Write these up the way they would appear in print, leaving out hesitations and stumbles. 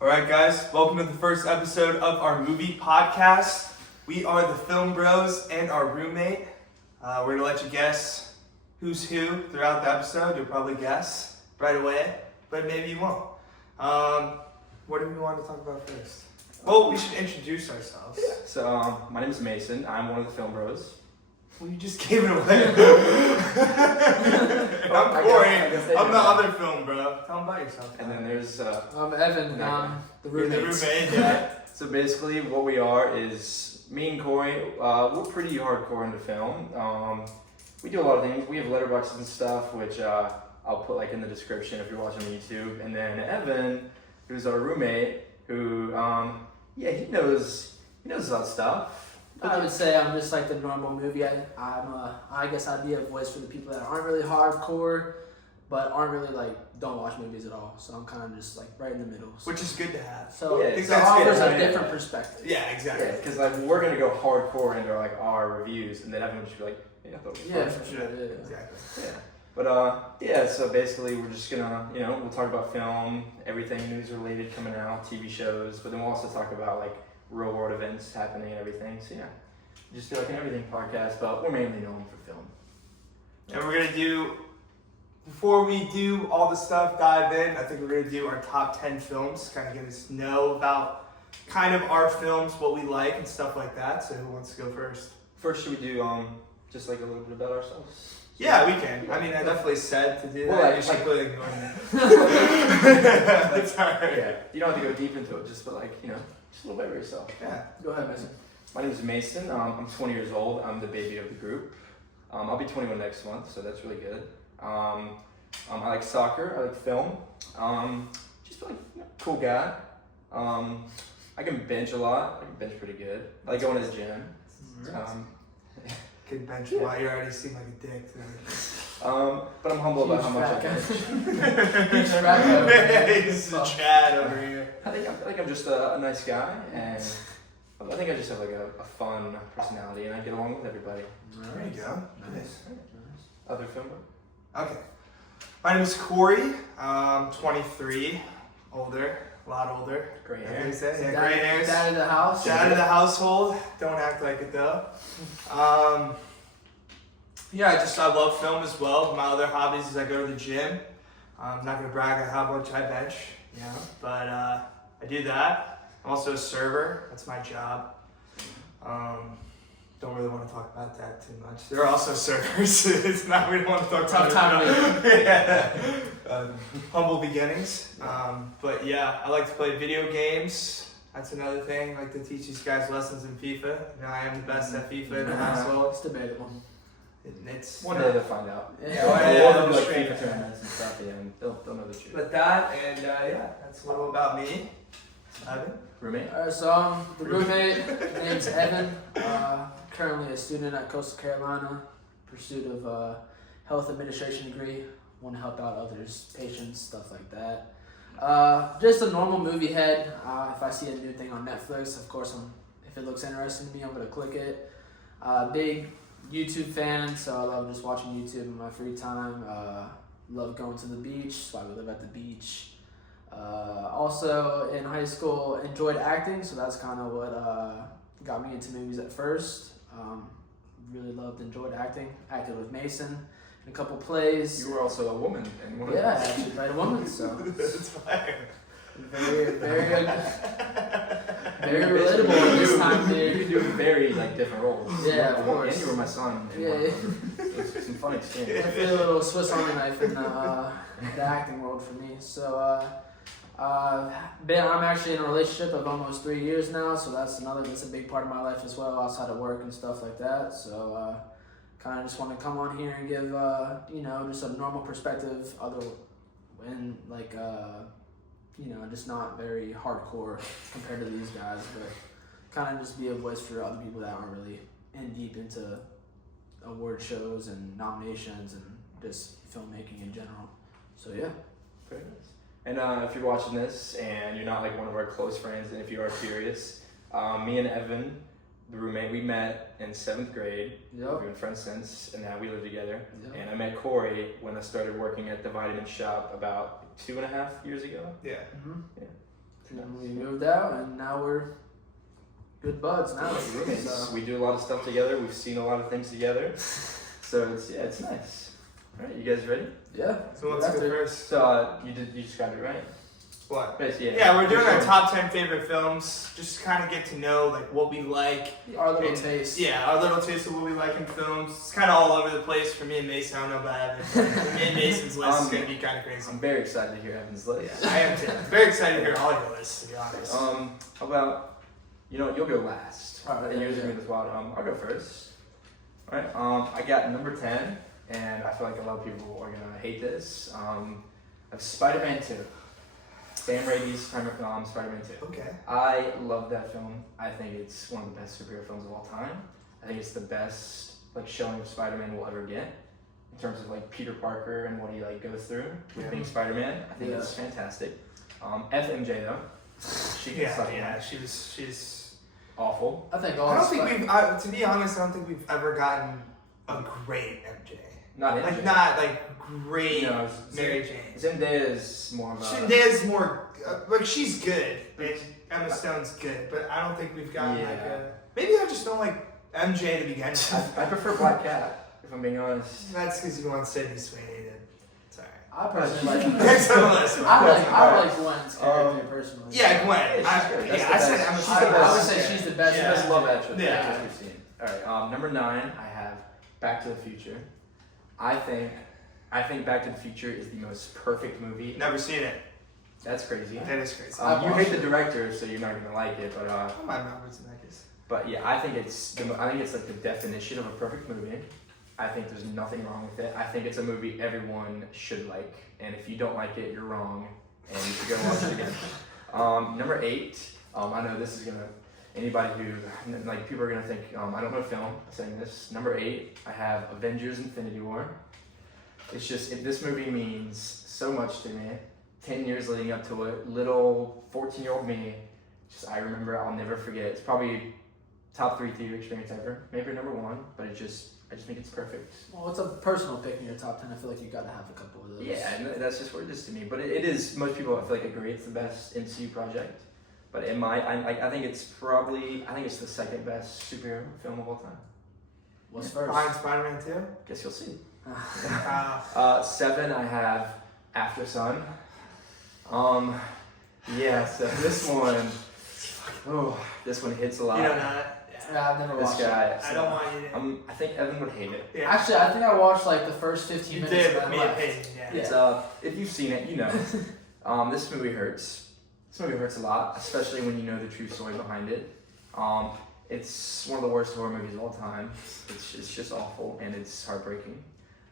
All right, guys, welcome to the first episode of our movie podcast. We are the Film Bros and our roommate. We're going to let you guess who's who throughout the episode. You'll probably guess right away, but maybe you won't. What do we want to talk about first? Well, we should introduce ourselves. Yeah. So, my name is Mason. I'm one of the Film Bros. Well, you just gave it away. I'm Corey. I'm the other film bro. Tell them about yourself. And then there's... I'm Evan. I'm the roommate. The roommate, yeah. So basically what we are is, me and Corey, we're pretty hardcore into film. We do a lot of things. We have letterboxes and stuff, which I'll put like in the description if you're watching on YouTube. And then Evan, who's our roommate, who, he knows about stuff. I would say I'm just like the normal movie. I guess I'd be a voice for the people that aren't really hardcore, but aren't really like don't watch movies at all. So I'm kind of just like right in the middle. Which is good to have. So yeah, it offers a different perspective. Yeah, exactly. Yeah, because like we're gonna go hardcore into like our reviews, and then everyone should be like, yeah, I thought it was fun. For sure. Yeah. Exactly. Yeah. But so basically we're just gonna, we'll talk about film, everything news related coming out, TV shows, but then we'll also talk about like real world events happening and everything. So yeah, just do like an everything podcast, but we're mainly known for film. And we're gonna do, before we do all the stuff, dive in, I think we're gonna do our top 10 films, kind of get us to know about kind of our films, what we like and stuff like that. So who wants to go first? First, should we do just like a little bit about ourselves? Yeah, we can. I mean, I definitely said to do that. Well, You should like- really ignore me. That's alright. Yeah, you don't have to go deep into it, just but like, just a little bit about yourself. Yeah. Go ahead, Mason. My name is Mason. I'm 20 years old. I'm the baby of the group. I'll be 21 next month, so that's really good. I like soccer. I like film. Just like cool guy. I can bench a lot. I can bench pretty good. I like going to the gym. Good bench. Why you already seem like a dick to me. But I'm humble about how much I bench. He's a Chad over here. I think I'm just a nice guy, and I think I just have like a fun personality, and I get along with everybody. There you go. Nice. Other film? Okay. My name is Corey. I'm 23. Older. A lot older. Gray Like hair. they say. Yeah, gray hairs. Dad of the house. Dad of the household. Don't act like it though. I love film as well. My other hobbies is I go to the gym. I'm not gonna brag on how much I bench, but I do that. I'm also a server. That's my job. Don't really want to talk about that too much. There are also servers. It's not we don't want to talk about it. Yeah. Humble beginnings. But yeah, I like to play video games. That's another thing. I like to teach these guys lessons in FIFA. I am the best at FIFA in the household. It's debatable. It's One day they'll find out. Yeah, We'll do like straight. FIFA tournaments and stuff, and they'll know the truth. But that and that's a little about me. Evan. Roommate? Alright, so I'm the roommate. My name's Evan. Currently a student at Coastal Carolina. Pursuit of health administration degree. Want to help out others, patients, stuff like that. Just a normal movie head. If I see a new thing on Netflix, of course, if it looks interesting to me, I'm gonna click it. Big YouTube fan, so I love just watching YouTube in my free time. Love going to the beach. That's why we live at the beach. Also in high school, enjoyed acting, so that's kind of what got me into movies at first. Really enjoyed acting. Acted with Mason in a couple plays. You were also a woman in one of I those. actually played a woman, so That's fire. very good. Very relatable in this time You period. could do very different roles. Yeah, of course. And you were my son. In Yeah, one yeah. of them. It was some fun experience. Definitely a little Swiss Army knife in the acting world for me. So I'm actually in a relationship of almost 3 years now, so that's a big part of my life as well, outside of work and stuff like that. So kind of just want to come on here and give just a normal perspective, just not very hardcore compared to these guys, but kind of just be a voice for other people that aren't really in deep into award shows and nominations and just filmmaking in general. So yeah. Very nice. And if you're watching this and you're not one of our close friends, and if you are curious, me and Evan, the roommate, we met in 7th grade. Yep. We've been friends since, and now we live together. Yep. And I met Corey when I started working at the vitamin shop about 2.5 years ago. Yeah. Mm-hmm. And we moved out, and now we're good buds now. Roommates. So, We do a lot of stuff together. We've seen a lot of things together. So it's nice. All right, you guys ready? yeah. So let's go first. So you just got it right. What? Basically, Yeah, we're doing For our sure. top 10 favorite films. Just to kind of get to know like what we like. Our little And- taste. Yeah, our little taste of what we like in films. It's kind of all over the place for me and Mason. I don't know about Evan. Me and Mason's list is gonna be kind of crazy. I'm very excited to hear Evan's list. I am too. Very excited to hear all your lists, to be honest. How about you'll go last. All right, And yours yeah. are gonna be the spot. I'll go first. All right. I got number 10, and I feel like a lot of people are gonna hate this. I have Spider-Man 2. Sam Raimi's Spider-Man 2. Okay. I love that film. I think it's one of the best superhero films of all time. I think it's the best showing of Spider-Man we'll ever get in terms of Peter Parker and what he goes through with being Spider-Man. I think it's fantastic. FMJ though, she can suck it. Yeah, she's Awful. I think all I don't the think to be honest, I don't think we've ever gotten a great MJ. Not MJ. Not great No, Mary Jane. Zendaya is more of a. Zendaya's more she's good, and Emma Stone's good, but I don't think we've gotten maybe I just don't like MJ to begin with. I prefer Black Cat, if I'm being honest. That's because you want Sydney Sweeney to. Sorry. I personally like. Next on the list. I like Gwen's character personally. Yeah, Gwen. Yeah, she's good. That's I the said best. Emma She's Stone. the best. I would say she's the best. Yeah. Best love actress Yeah. we've seen. All right. Number 9, I have Back to the Future. I think Back to the Future is the most perfect movie. Never seen it. That's crazy. That is crazy. You hate the director, so you're not gonna like it. But I might remember it's in that case. but yeah, I think it's the definition of a perfect movie. I think there's nothing wrong with it. I think it's a movie everyone should like, and if you don't like it, you're wrong, and you should go watch it again. Number 8. I know this is gonna anybody who people are gonna think I don't know film saying this. Number 8, I have Avengers: Infinity War. It's just this movie means so much to me. 10 years leading up to it, little 14-year-old me, I remember, I'll never forget. It's probably top 3 theater experience ever. Maybe number 1, but I just think it's perfect. Well, it's a personal pick in your top 10. I feel like you got to have a couple of those. Yeah, and that's just what it is to me. But it is, most people I feel like agree it's the best MCU project. But I think it's the second best superhero film of all time. What's first? Behind Spider-Man 2? Guess you'll see. 7, I have After Sun. Yeah, so this one hits a lot. You don't know it? Yeah, I've never This watched guy. it. I don't want you to. I think Evan would hate it. Yeah. Actually, I think I watched the first 15 You minutes did and with I me and left. Peyton, yeah. It's if you've seen it, you know. This movie hurts. This movie hurts a lot, especially when you know the true story behind it. It's one of the worst horror movies of all time. It's just awful and it's heartbreaking.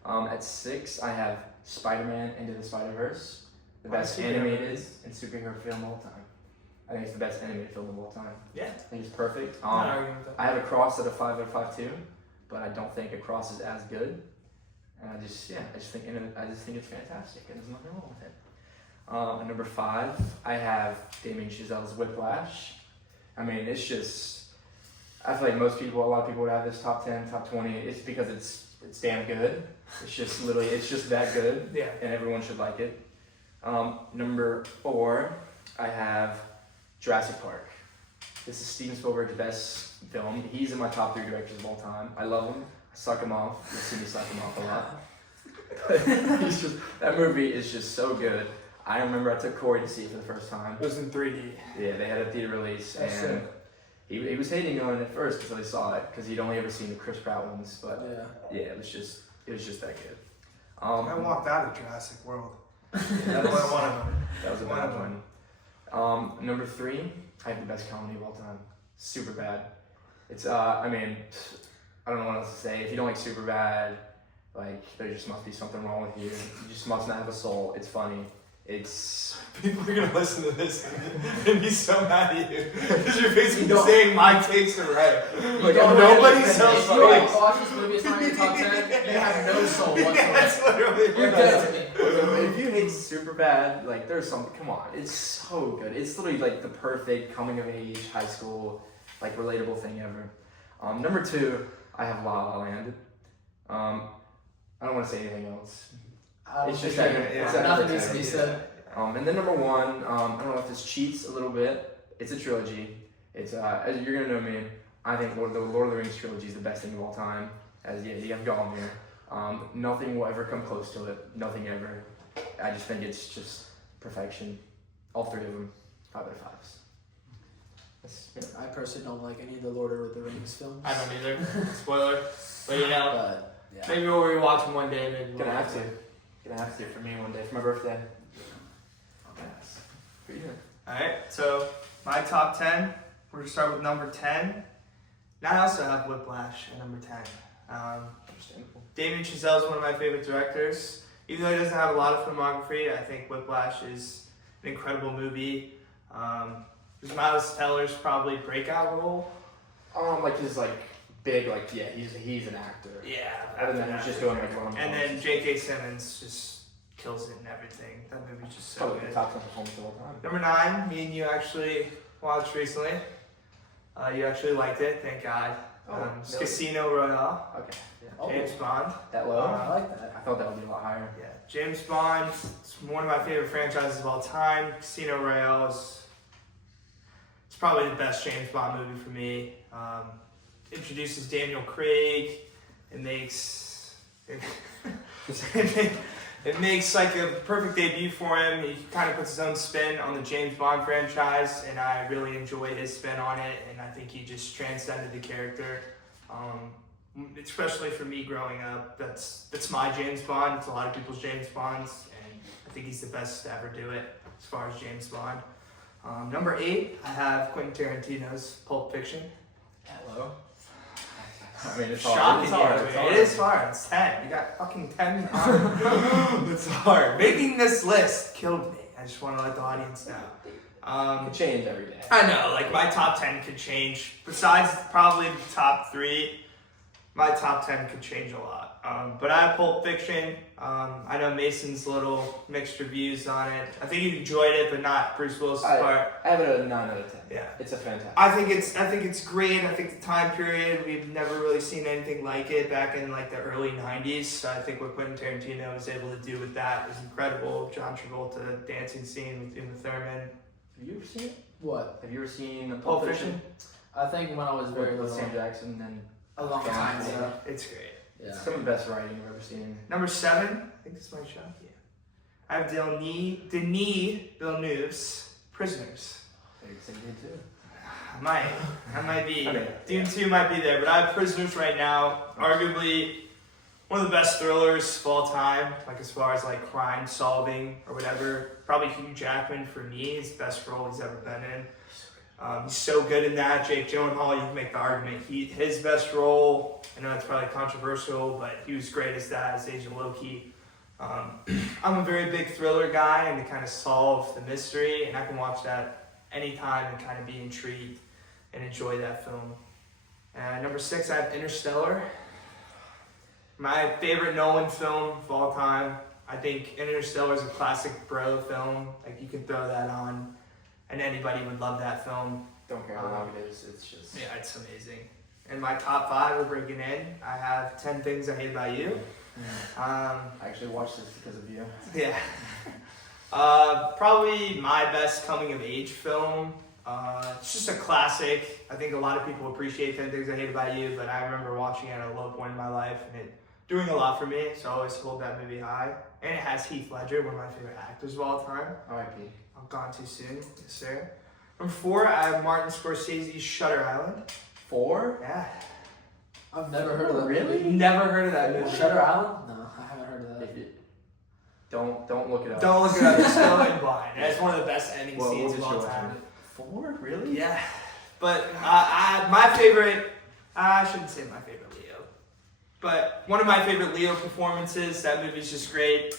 At 6, I have Spider-Man: Into the Spider-Verse, the best animated and superhero film of all time. I think it's the best animated film of all time. Yeah. I think it's perfect. Not arguing with that. I have Across at a 5 out of 5 too, but I don't think Across is as good. And I just think it's fantastic, and there's nothing wrong with it. At number 5, I have Damien Chazelle's Whiplash. I mean, it's just, I feel like a lot of people would have this top 10, top 20. It's because it's damn good. It's just that good. Yeah. And everyone should like it. Number 4, I have Jurassic Park. This is Steven Spielberg's best film. He's in my top 3 directors of all time. I love him. I suck him off. You'll see me suck him off a lot. That movie is just so good. I remember I took Corey to see it for the first time. It was in 3D. Yeah, they had a theater release, That's and sick. he was hating on it at first until he saw it because he'd only ever seen the Chris Pratt ones. But Yeah. yeah, it was just that good. I walked out of Jurassic World. That was, One of them. that was a One bad of one. Number 3, I have the best comedy of all time. Super Bad. It's I don't know what else to say. If you don't like Super Bad, there just must be something wrong with you. You just must not have a soul. It's funny. It's People are gonna listen to this and be so mad at you because you're basically don't- saying my takes are right. Like, nobody If sells you don't fucking. watch this movie, it's not in your top 10. You have no soul Yeah, whatsoever. that's literally You're what dead I to said. me. if you hate Super Bad, there's something. Come on, it's so good. It's literally the perfect coming of age, high school, relatable thing ever. Number 2, I have La La Land. I don't want to say anything else. I don't It's just think that you- yeah. it's that Nothing needs to be good. said. And then number one, I don't know if this cheats a little bit. It's a trilogy. It's as you're gonna know me. I think the Lord of the Rings trilogy is the best thing of all time. As you have gone there. Nothing will ever come close to it. Nothing ever. I just think it's just perfection. All three of them, 5 out of 5s. I personally don't like any of the Lord of the Rings films. I don't either. Spoiler. But you know, But yeah. maybe we'll rewatch them one day. Maybe Gonna have to for me one day for my birthday. Yes. For you. Alright, so my top 10. We're going to start with number 10. Now I also have Whiplash at number 10. Understandable. Damien Chazelle is one of my favorite directors. Even though he doesn't have a lot of filmography, I think Whiplash is an incredible movie. It was Miles Teller's probably breakout role. Like his big he's an actor. Yeah. Other than he's just doing one. And then J.K. Simmons just kills it in everything. That movie's just so probably good. the top 10 performance of all time. Number 9, me and you actually watched recently. You actually liked it, thank God. It's really? Casino Royale, Okay. Yeah. Oh, James Bond. That low? I like that. I thought that would be a lot higher. Yeah, James Bond. It's one of my favorite franchises of all time. Casino Royale is it's probably the best James Bond movie for me. Introduces Daniel Craig. It makes it makes like a perfect debut for him. He kind of puts his own spin on the James Bond franchise, and I really enjoy his spin on it. And I think he just transcended the character. Especially for me growing up, that's my James Bond. It's a lot of people's James Bonds, and I think he's the best to ever do it as far as James Bond. Number 8, I have Quentin Tarantino's Pulp Fiction. Hello. I mean, it's Shocking. hard. It is hard. It's 10. You got fucking 10 on. It's hard. Making this list killed me. I just want to let the audience know. It could change every day. I know, like my top 10 could change. Besides probably the top 3, my top 10 could change a lot. But I have Pulp Fiction. I know Mason's little mixed reviews on it. I think you enjoyed it, but not Bruce Willis' part. I have it a 9 out of 10. Yeah. It's a fantastic. I think it's great. I think the time period, we've never really seen anything like it back in like the early 90s. So I think what Quentin Tarantino was able to do with that is incredible. John Travolta dancing scene with Uma Thurman. Have you ever seen it? What? Have you ever seen Pulp Fiction? I think when I was very with little. Sam Jackson and A long time ago. It's great. Yeah. it's some of the best writing I've ever seen. Number 7, I think this might shock you. I have Denis Villeneuve's Prisoners. It's a good too. I might be. I mean, Dune 2 might be there, but I have Prisoners right now. Arguably one of the best thrillers of all time, like as far as like crime solving or whatever. Probably Hugh Jackman for me, his best role he's ever been in. He's so good in that. Jake Gyllenhaal, you can make the argument. His best role, I know it's probably controversial, but he was great as that, as Agent Loki. I'm a very big thriller guy, and to kind of solve the mystery, and I can watch that anytime and kind of be intrigued and enjoy that film. Number 6, I have Interstellar. My favorite Nolan film of all time. I think Interstellar is a classic bro film. Like you can throw that on, and anybody would love that film. Don't care how long it is. It's just Yeah, it's amazing. And my top 5 we're breaking in. I have 10 Things I Hate About You. I actually watched this because of you. Yeah. Probably my best coming of age film. It's just a classic. I think a lot of people appreciate 10 Things I Hate About You, but I remember watching it at a low point in my life and it doing a lot for me, so I always hold that movie high. And it has Heath Ledger, one of my favorite actors of all time. R.I.P. I'm gone too soon, yes sir. Number 4, I have Martin Scorsese's Shutter Island. 4? Yeah. I've never heard of that. Really? Never heard of that movie. Shutter Island? No, I haven't heard of that. If you, don't look it up. Don't look it up, just go in blind. That's one of the best ending Well, scenes we'll of all just time. watch 4? Really? Yeah. But my favorite, I shouldn't say my favorite Leo, but one of my favorite Leo performances, that movie's just great.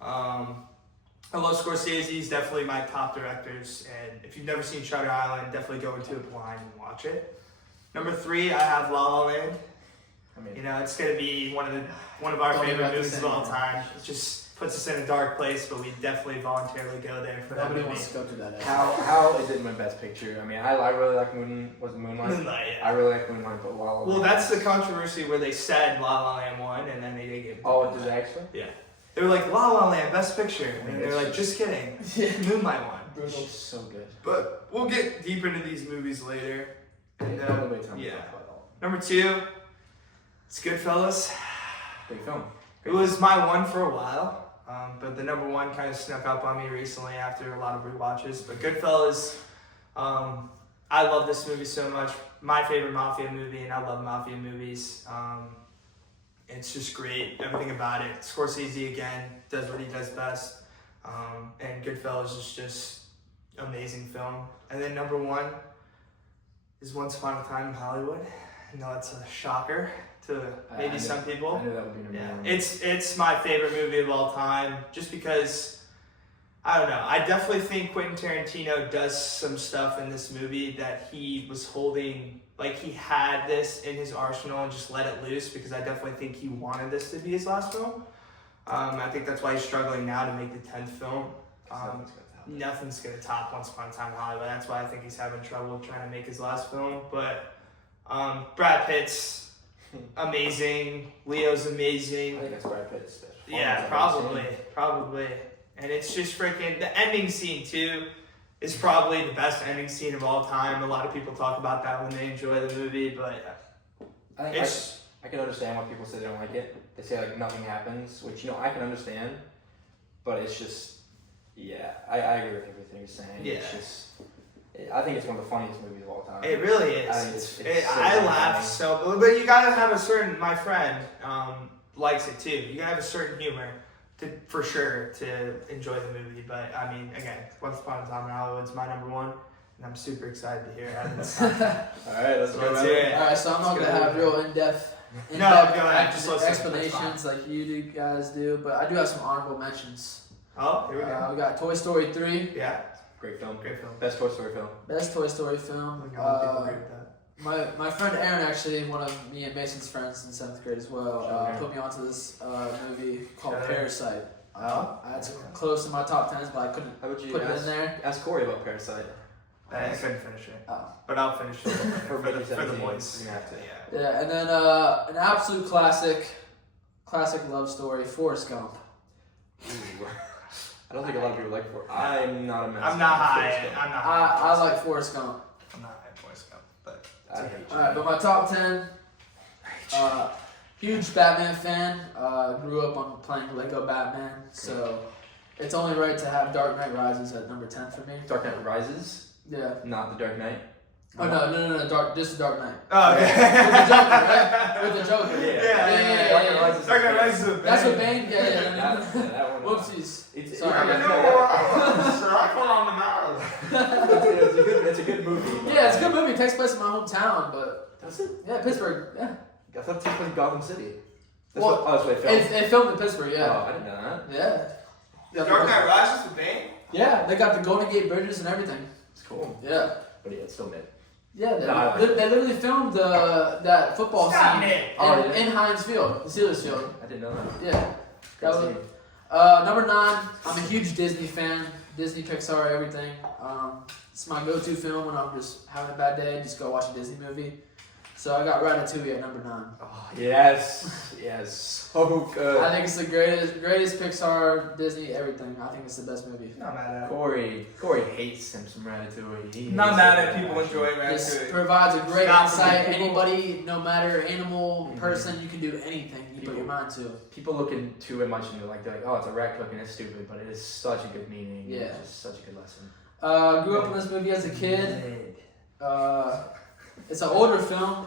I love Scorsese, he's definitely my top directors, and if you've never seen Shutter Island, definitely go into it blind and watch it. Number 3, I have La La Land. I mean, You know, it's gonna be one of our Don't favorite even movies of all have to say time. It just puts us in a dark place, but we definitely voluntarily go there for that Nobody movie. wants to go through that. how is it my best picture? I mean, I really like Moonlight. Moonlight, yeah. I really like Moonlight, but Well, that's the controversy where they said La La Land won, and then they didn't get. Oh, did they actually? Yeah. They were like, La La Land, Best Picture. And they're like, just kidding. Moonlight won. Brutal. So good. But we'll get deeper into these movies later. And, Probably time to yeah. talk about all. Number 2, it's Goodfellas. Big film. It was my one for a while, but the number 1 kind of snuck up on me recently after a lot of rewatches. But Goodfellas, I love this movie so much. My favorite mafia movie, and I love mafia movies. It's just great, everything about it. Scorsese again does what he does best, and Goodfellas is just amazing film. And then number 1 is Once Upon a Time in Hollywood. I know it's a shocker to maybe some people. I knew that would be number 1. It's my favorite movie of all time, just because, I don't know, I definitely think Quentin Tarantino does some stuff in this movie that he was holding, like he had this in his arsenal and just let it loose, because I definitely think he wanted this to be his last film. I think that's why he's struggling now to make the 10th film. Nothing's gonna top Once Upon a Time in Hollywood. That's why I think he's having trouble trying to make his last film. But Brad Pitt's amazing. Leo's amazing. I think that's Brad Pitt's best. Yeah, probably. And it's just freaking, the ending scene too is probably the best ending scene of all time. A lot of people talk about that when they enjoy the movie, but I think I can understand why people say they don't like it. They say like nothing happens, which I can understand, but it's just, yeah, I agree with everything you're saying. Yeah. It's just, I think it's one of the funniest movies of all time. it really is. I think it's so I laugh funny. so, but you gotta have a certain, my friend likes it too. You gotta have a certain humor for sure to enjoy the movie. But I mean, again, Once Upon a Time in Hollywood's my number 1, and I'm super excited to hear it. Alright, let's go. Let's hear it. Alright, so I'm not Let's gonna go. have real in-depth No, go ahead. Just listen. explanations like you guys do, but I do have some honorable mentions. Oh, here we go. We got Toy Story 3, Yeah, Great film. great film. Best Toy Story film. best Toy Story I film. think a lot of people agree with that. My friend Aaron, actually one of me and Mason's friends in 7th grade as well, Sure. put me onto this movie called Sure. Parasite. Oh. It's close to my top 10s, but I couldn't How about you put it in there. ask Corey about Parasite? I couldn't finish it, Oh. but I'll finish it for the 17, boys. you're gonna have to. Yeah. Yeah, and then an absolute classic love story, Forrest Gump. Ooh. I don't think a lot of people like Forrest. I'm not a massive I'm not fan of high. Forrest Gump. I'm not high. I like Forrest Gump. I'm not high Forrest Gump, but I hate you. Alright, but my top 10, huge Batman fan. Grew up on playing Lego Batman, so it's only right to have Dark Knight Rises at number 10 for me. Dark Knight Rises, Yeah. not The Dark Knight. Oh no, just the Dark Knight. oh, okay. With the Joker, right? With the Joker. Yeah. Dark Knight Rises. Dark Knight Rises is a That's what bang. Bane. Yeah. That one. Whoopsies. It's, Sorry. I it's, know. I call on the mouth. it's a good movie. Yeah, it's a good movie. It takes place in my hometown, but Does it? yeah, Pittsburgh. Yeah. I thought it took place in Gotham City. That's Well, that's what they filmed. It filmed in Pittsburgh. Oh, Yeah. I didn't know that. Yeah. Dark Knight Rises with Bane? Yeah, they got the Golden Gate Bridges and everything. It's cool. Yeah. But yeah, it's still mid. Yeah, they, No, I like they literally filmed that football Stop scene it. Oh, yeah. in Heinz Field, the Steelers Field. I didn't know that. Yeah. Great That was- scene. Number 9, I'm a huge Disney fan. Disney, Pixar, everything. It's my go-to film when I'm just having a bad day. Just go watch a Disney movie. So I got Ratatouille at number 9. Oh, yes. Yes. So good. I think it's the greatest Pixar, Disney, everything. I think it's the best movie. Not mad at it. Corey hates him some Ratatouille. He Not hates mad it. at people enjoying This Ratatouille. provides a great Not for insight. people. Anybody, no matter animal, Mhm. person, you can do anything you put your mind to. People look too much into it, they're like, oh, it's a rat cooking, it's stupid, but it is such a good meaning. Yeah. It's just such a good lesson. Grew up in this movie as a kid. It's an older film.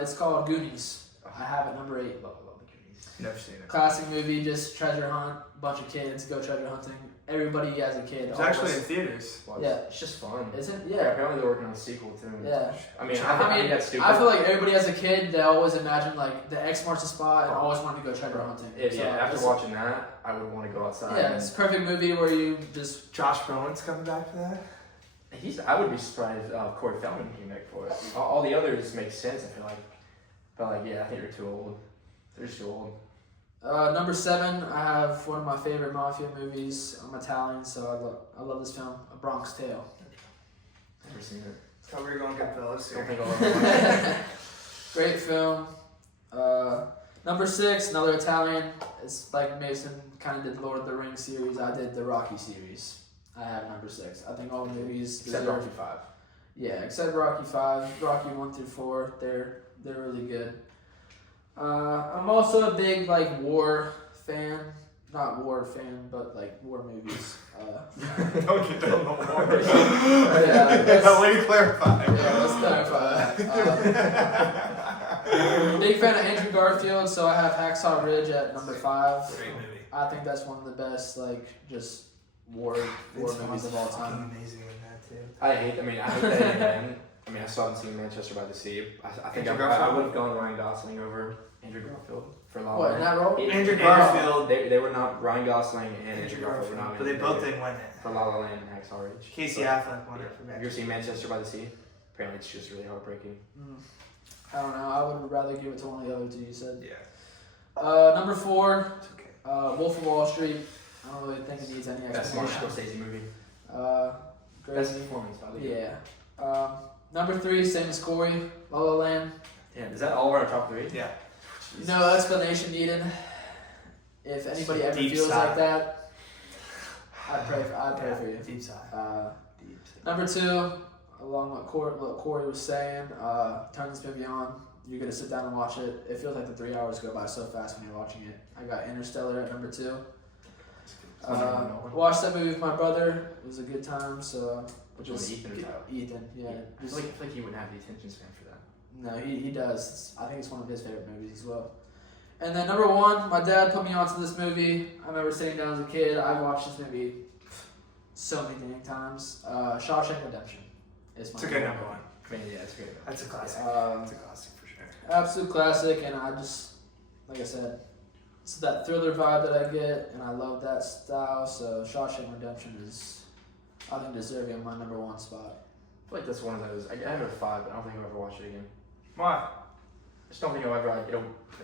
It's called Goonies. I have it number 8. Love the Goonies. Never seen it. Classic movie, just treasure hunt. Bunch of kids go treasure hunting. Everybody as a kid. It's actually in theaters. Well, Yeah. It's just fun. Isn't Yeah, yeah. apparently they're working on a sequel too. Yeah. I mean, I mean, that's stupid. I feel like everybody as a kid, they always imagined like the X marks the spot and always wanted to go treasure hunting. Yeah, So, after it's- watching that, I would want to go outside. Yeah, it's a perfect movie where you just Josh Brolin's coming back for that? I would be surprised if Corey Feldman came back for it. All the others make sense, I feel like. But like, yeah, I think they're too old. They're just too old. number 7. I have one of my favorite mafia movies. I'm Italian, so I love this film, A Bronx Tale. Never seen it. Thought we were going Goodfellas Don't here. think I'll ever watch it. Great film. Number 6, another Italian. It's like Mason kind of did Lord of the Rings series. I did the Rocky series. I have number 6. I think all the movies Except deserve- Rocky 5. Yeah, except Rocky 5, Rocky 1 through 4. They're really good. I'm also a big like war fan. Not war fan, but like war movies. Don't get down the war. Yeah, Way to clarify. Yeah, let's clarify that. Big fan of Andrew Garfield, so I have Hacksaw Ridge at number 5. Great movie. I think that's one of the best, like, just war movies of all time. Amazing in that too. I hate that again. I mean, I still haven't seen Manchester by the Sea. I think Andrew I Garfield? would have gone Ryan Gosling over Andrew Garfield for La La What, in Land. that role? Andrew And- Garfield. They were not Ryan Gosling and Andrew Garfield were not. But they both didn't win it. for La La Land and Hacksaw Ridge. Casey But- Affleck won it for Have you ever Manchester. seen Manchester by the Sea? Apparently, it's just really heartbreaking. I don't know. I would rather give it to one of the other two you said. Yeah. Number 4, It's okay. Wolf of Wall Street. I don't really think it needs any Best Martin explanation. Scorsese movie. Great. Best performance, by the way. Yeah. Number 3, same as Corey, La La Land. Damn, is that all of our top 3? Yeah. No explanation needed. If anybody ever Deep feels sigh. like that, I'd pray for you. Deep sigh. Deep sigh. Number 2, along what Corey was saying, turn this movie on. You're gonna sit down and watch it. It feels like the 3 hours go by so fast when you're watching it. I got Interstellar at number 2. Watched that movie with my brother. It was a good time. So Which one, Ethan or Tyler? Ethan, yeah. I feel like he wouldn't have the attention span for that. No, he does. I think it's one of his favorite movies as well. And then number 1, my dad put me onto this movie. I remember sitting down as a kid. I watched this movie so many dang times. Shawshank Redemption. Is my It's a good number 1. I mean, yeah, it's great. That's a classic. Um, It's a classic for sure. Absolute classic, and I just, like I said, it's that thriller vibe that I get, and I love that style. So Shawshank Redemption is, I think, deserving of my number 1 spot. I feel like that's one of those. I have it at 5, but I don't think I'll ever watch it again. Why? I just don't think I'll ever,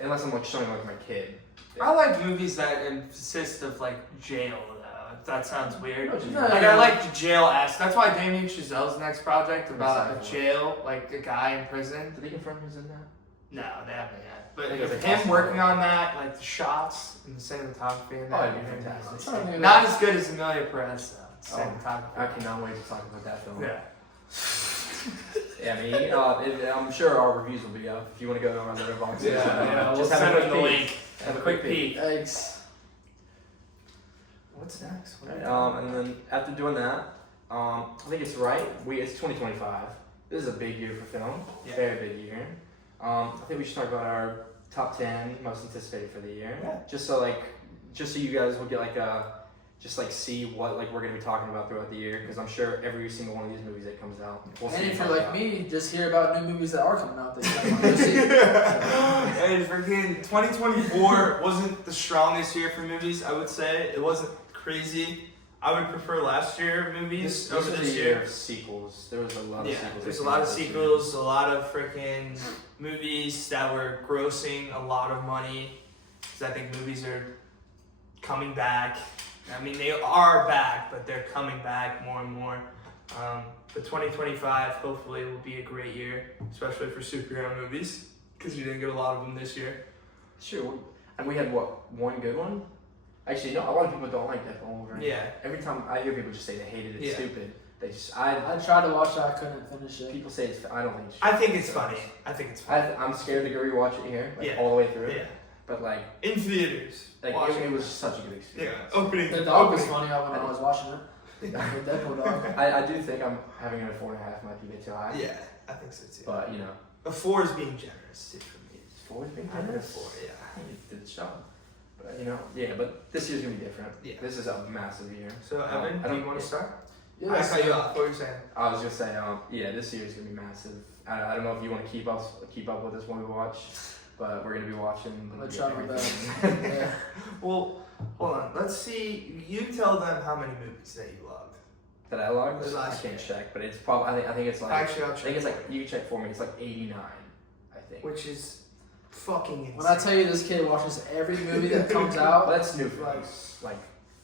unless I'm like showing like my kid. I like movies that consist of like jail though. If that sounds weird. No, Like I like the jail aspect. That's why Damien Chazelle's next project about a jail, like a guy in prison. Did they confirm who's in that? No, they haven't yet. But I think it was if like him working on that, like the shots and the cinematography and Oh, that, it'd be would fantastic. I'm trying to think of Not that. as good as Amelia Perez though. I Cinematography. cannot wait to talk about that film. Yeah. Yeah, I mean, I'm sure our reviews will be up if you want to go to our letterbox. We'll just have send a him quick the peek. link. Have a Quick peek. Thanks. What's next? What are we Right, and then after doing that, I think it's right. It's 2025. This is a big year for film. Yeah. Very big year. I think we should talk about our top 10 most anticipated for the year. Yeah. Just so you guys will get see what we're gonna be talking about throughout the year, because I'm sure every single one of these movies that comes out. We'll And see if what you're like about. me, just hear about new movies that are coming out that you might want to see. And freaking 2024 wasn't the strongest year for movies, I would say. It wasn't crazy. I would prefer last year movies This over was this a year. year of sequels. There was a lot of Yeah, sequels. there's that a came lot out of this year. sequels, a lot of freaking movies that were grossing a lot of money. Because I think movies are coming back. I mean, they are back, but they're coming back more and more. But 2025 hopefully will be a great year, especially for superhero movies, because you didn't get a lot of them this year. Sure. And we had one good one? Actually, no, a lot of people don't like Death Wolverine. Yeah. Every time I hear people just say they hated it, Yeah. stupid. They just, I tried to watch it, I couldn't finish it. people say it's, I don't think it's I think it's funny. I think it's funny. I'm scared to go rewatch it here, Yeah. all the way through. Yeah. But In theaters. it was such a good experience. Yeah. Opening. The dog was opening. funny when I was watching it. The Deadpool dog. I do think I'm having it at 4.5 might be a bit too high. Yeah, I think so too. But A 4 is being generous too for me. 4 is being I think a generous. 4, yeah. I think you did the job. But but this year's gonna be different. Yeah. This is a massive year. So Evan, I do you don't- want to start? Yeah, I so- cut you off. What were you saying? I was just saying, this year's gonna be massive. I don't know if you want to keep up with us when we watch, but we're gonna be watching. I'm gonna try my best. everything. Yeah. Well, hold on. Let's see. You tell them how many movies that you loved. That I logged. The I last can't year. check, but it's probably. I think it's like. Actually, I'll I check. think it's like you can check for me. It's like 89. I think. Which is fucking insane. When I tell you this kid watches every movie that comes out, Well, that's new for us. Like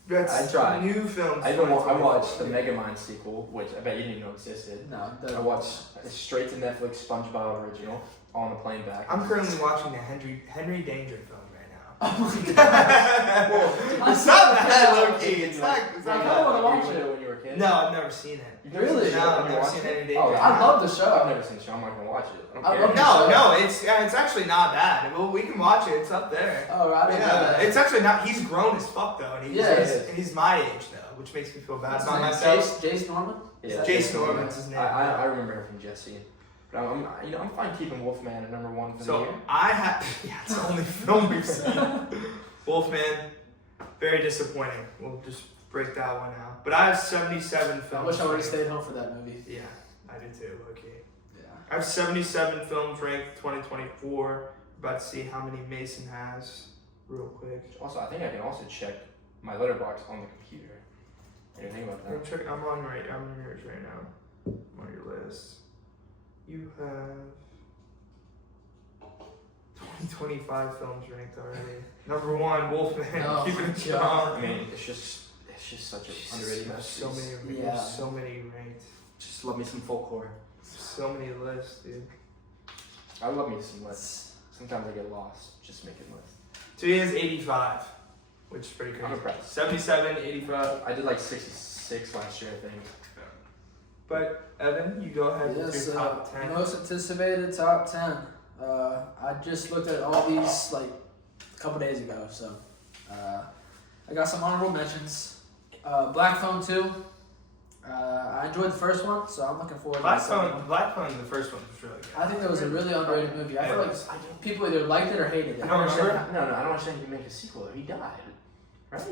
That's I tried. new films. I watched the Megamind sequel, which I bet you didn't even know existed. No, I watched a straight to Netflix SpongeBob original on the plane back. I'm currently watching the Henry Danger film right now. Oh my god. Well, It's not bad, low key. It's not. It's I not kinda wanna bad. watch You it. did it when you were a kid? No, I've never seen it. You've never Really? seen the show? No, Have I've you never watched seen it? Henry Danger. Oh, I love the I've show. never seen the show. I'm not gonna watch it. I don't I care. love No, it's actually not bad. Well, we can watch it. It's up there. Oh, I didn't know Yeah, that. it's actually not. He's grown as fuck though, and he's, Yeah, he's my age though, which makes me feel bad What's about his name? myself. Jace Norman? Is Yeah, that Jason it? Norman's his name. I remember her from Jesse. But I'm fine keeping Wolfman at number 1 for the So year. I have. Yeah, it's the only film we've seen. Wolfman, very disappointing. We'll just break that one out. But I have 77 films. I wish I would have ranked. stayed home for that movie. Yeah, I do too. Okay. Yeah. I have 77 films ranked 2024. About to see how many Mason has, real quick. Also, I think I can also check my letterbox on the computer. What do you think about that? I'm on yours right now. I'm on your list. You have 2025 films ranked already. Number 1, Wolfman. Oh Keeping it my strong. I mean, it's just such an underrated So masterpiece. many, Yeah. so many ranked. Just love me some folklore. So many lists, dude. I love me some lists. Sometimes I get lost. Just making lists. So he has 85, which is pretty I'm crazy. impressed. 77, 85. I did like 66 last year, I think. But Evan, you go ahead with Yes, your top 10. most anticipated top 10. I just looked at all these like a couple days ago, so I got some honorable mentions. Black Phone 2. I enjoyed the first one, so I'm looking forward to the second one. Black Phone, the first one was really good. I think that was a really underrated movie. I feel like people either liked it or hated it. I don't understand. No, I don't understand. You make a sequel. Though. He died, right?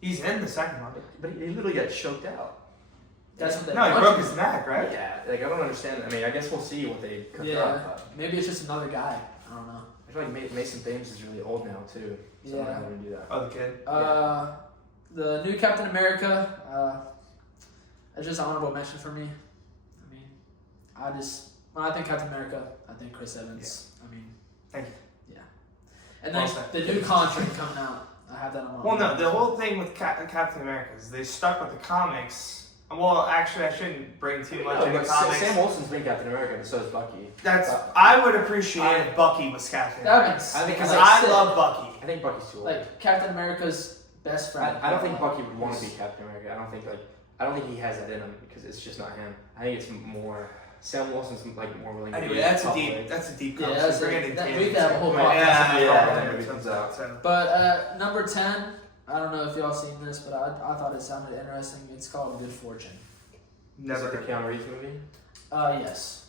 He's in the second one. But he literally got choked out. That's what they No, he want broke you his to- neck, right? Yeah, like I don't understand. I mean, I guess we'll see what they cook Yeah, up. But maybe it's just another guy. I don't know. I feel like Mason Thames is really old now too. So I'm Yeah. not gonna do that. Oh, the kid. The new Captain America. It's just an honorable mention for me. I mean, when I think Captain America, I think Chris Evans. I mean, Thank you. Yeah. And Well then said. the new Conjuring coming out. I have that on my Well, no, the whole thing with Captain America is they stuck with the comics. Well, actually, I shouldn't bring too much No, into but comics. Sam Wilson's been Captain America, and so is Bucky. I would appreciate if Bucky was Captain That America. makes I think- Because like, I sick. love Bucky. I think Bucky's too old. Like Captain America's best friend. I don't think Bucky would want to be Captain America. I don't think he has that in him because it's just not him. I think it's more Sam Wilson's like more willing. Anyway, to be that's a public. deep Yeah, conversation. that's We're a- getting that- tangents we have a here. whole But podcast. yeah, Yeah, yeah, comes out. So. But number 10, I don't know if y'all seen this, but I thought it sounded interesting. It's called Good Fortune. Never Is it heard the Keanu Reeves movie? Yes.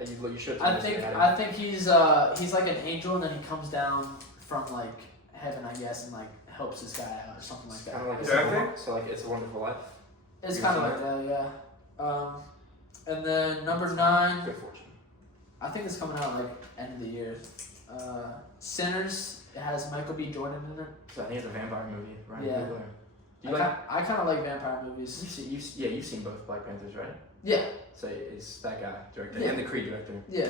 You should. I think he's like an angel, and then he comes down from like heaven, I guess, and like helps this guy out or something like Kind that. of like Is that okay? so like It's a Wonderful Life. It's You kind of seen like that, yeah. And then number 9, Good Fortune. I think it's coming out like end of the year. Sinners. It has Michael B. Jordan in it. So I think it's a vampire movie. Ryan Yeah. Coogler. Do you like? I kind of like vampire movies. You've seen both Black Panthers, right? Yeah, So it's that guy director Yeah. and the Creed director. yeah.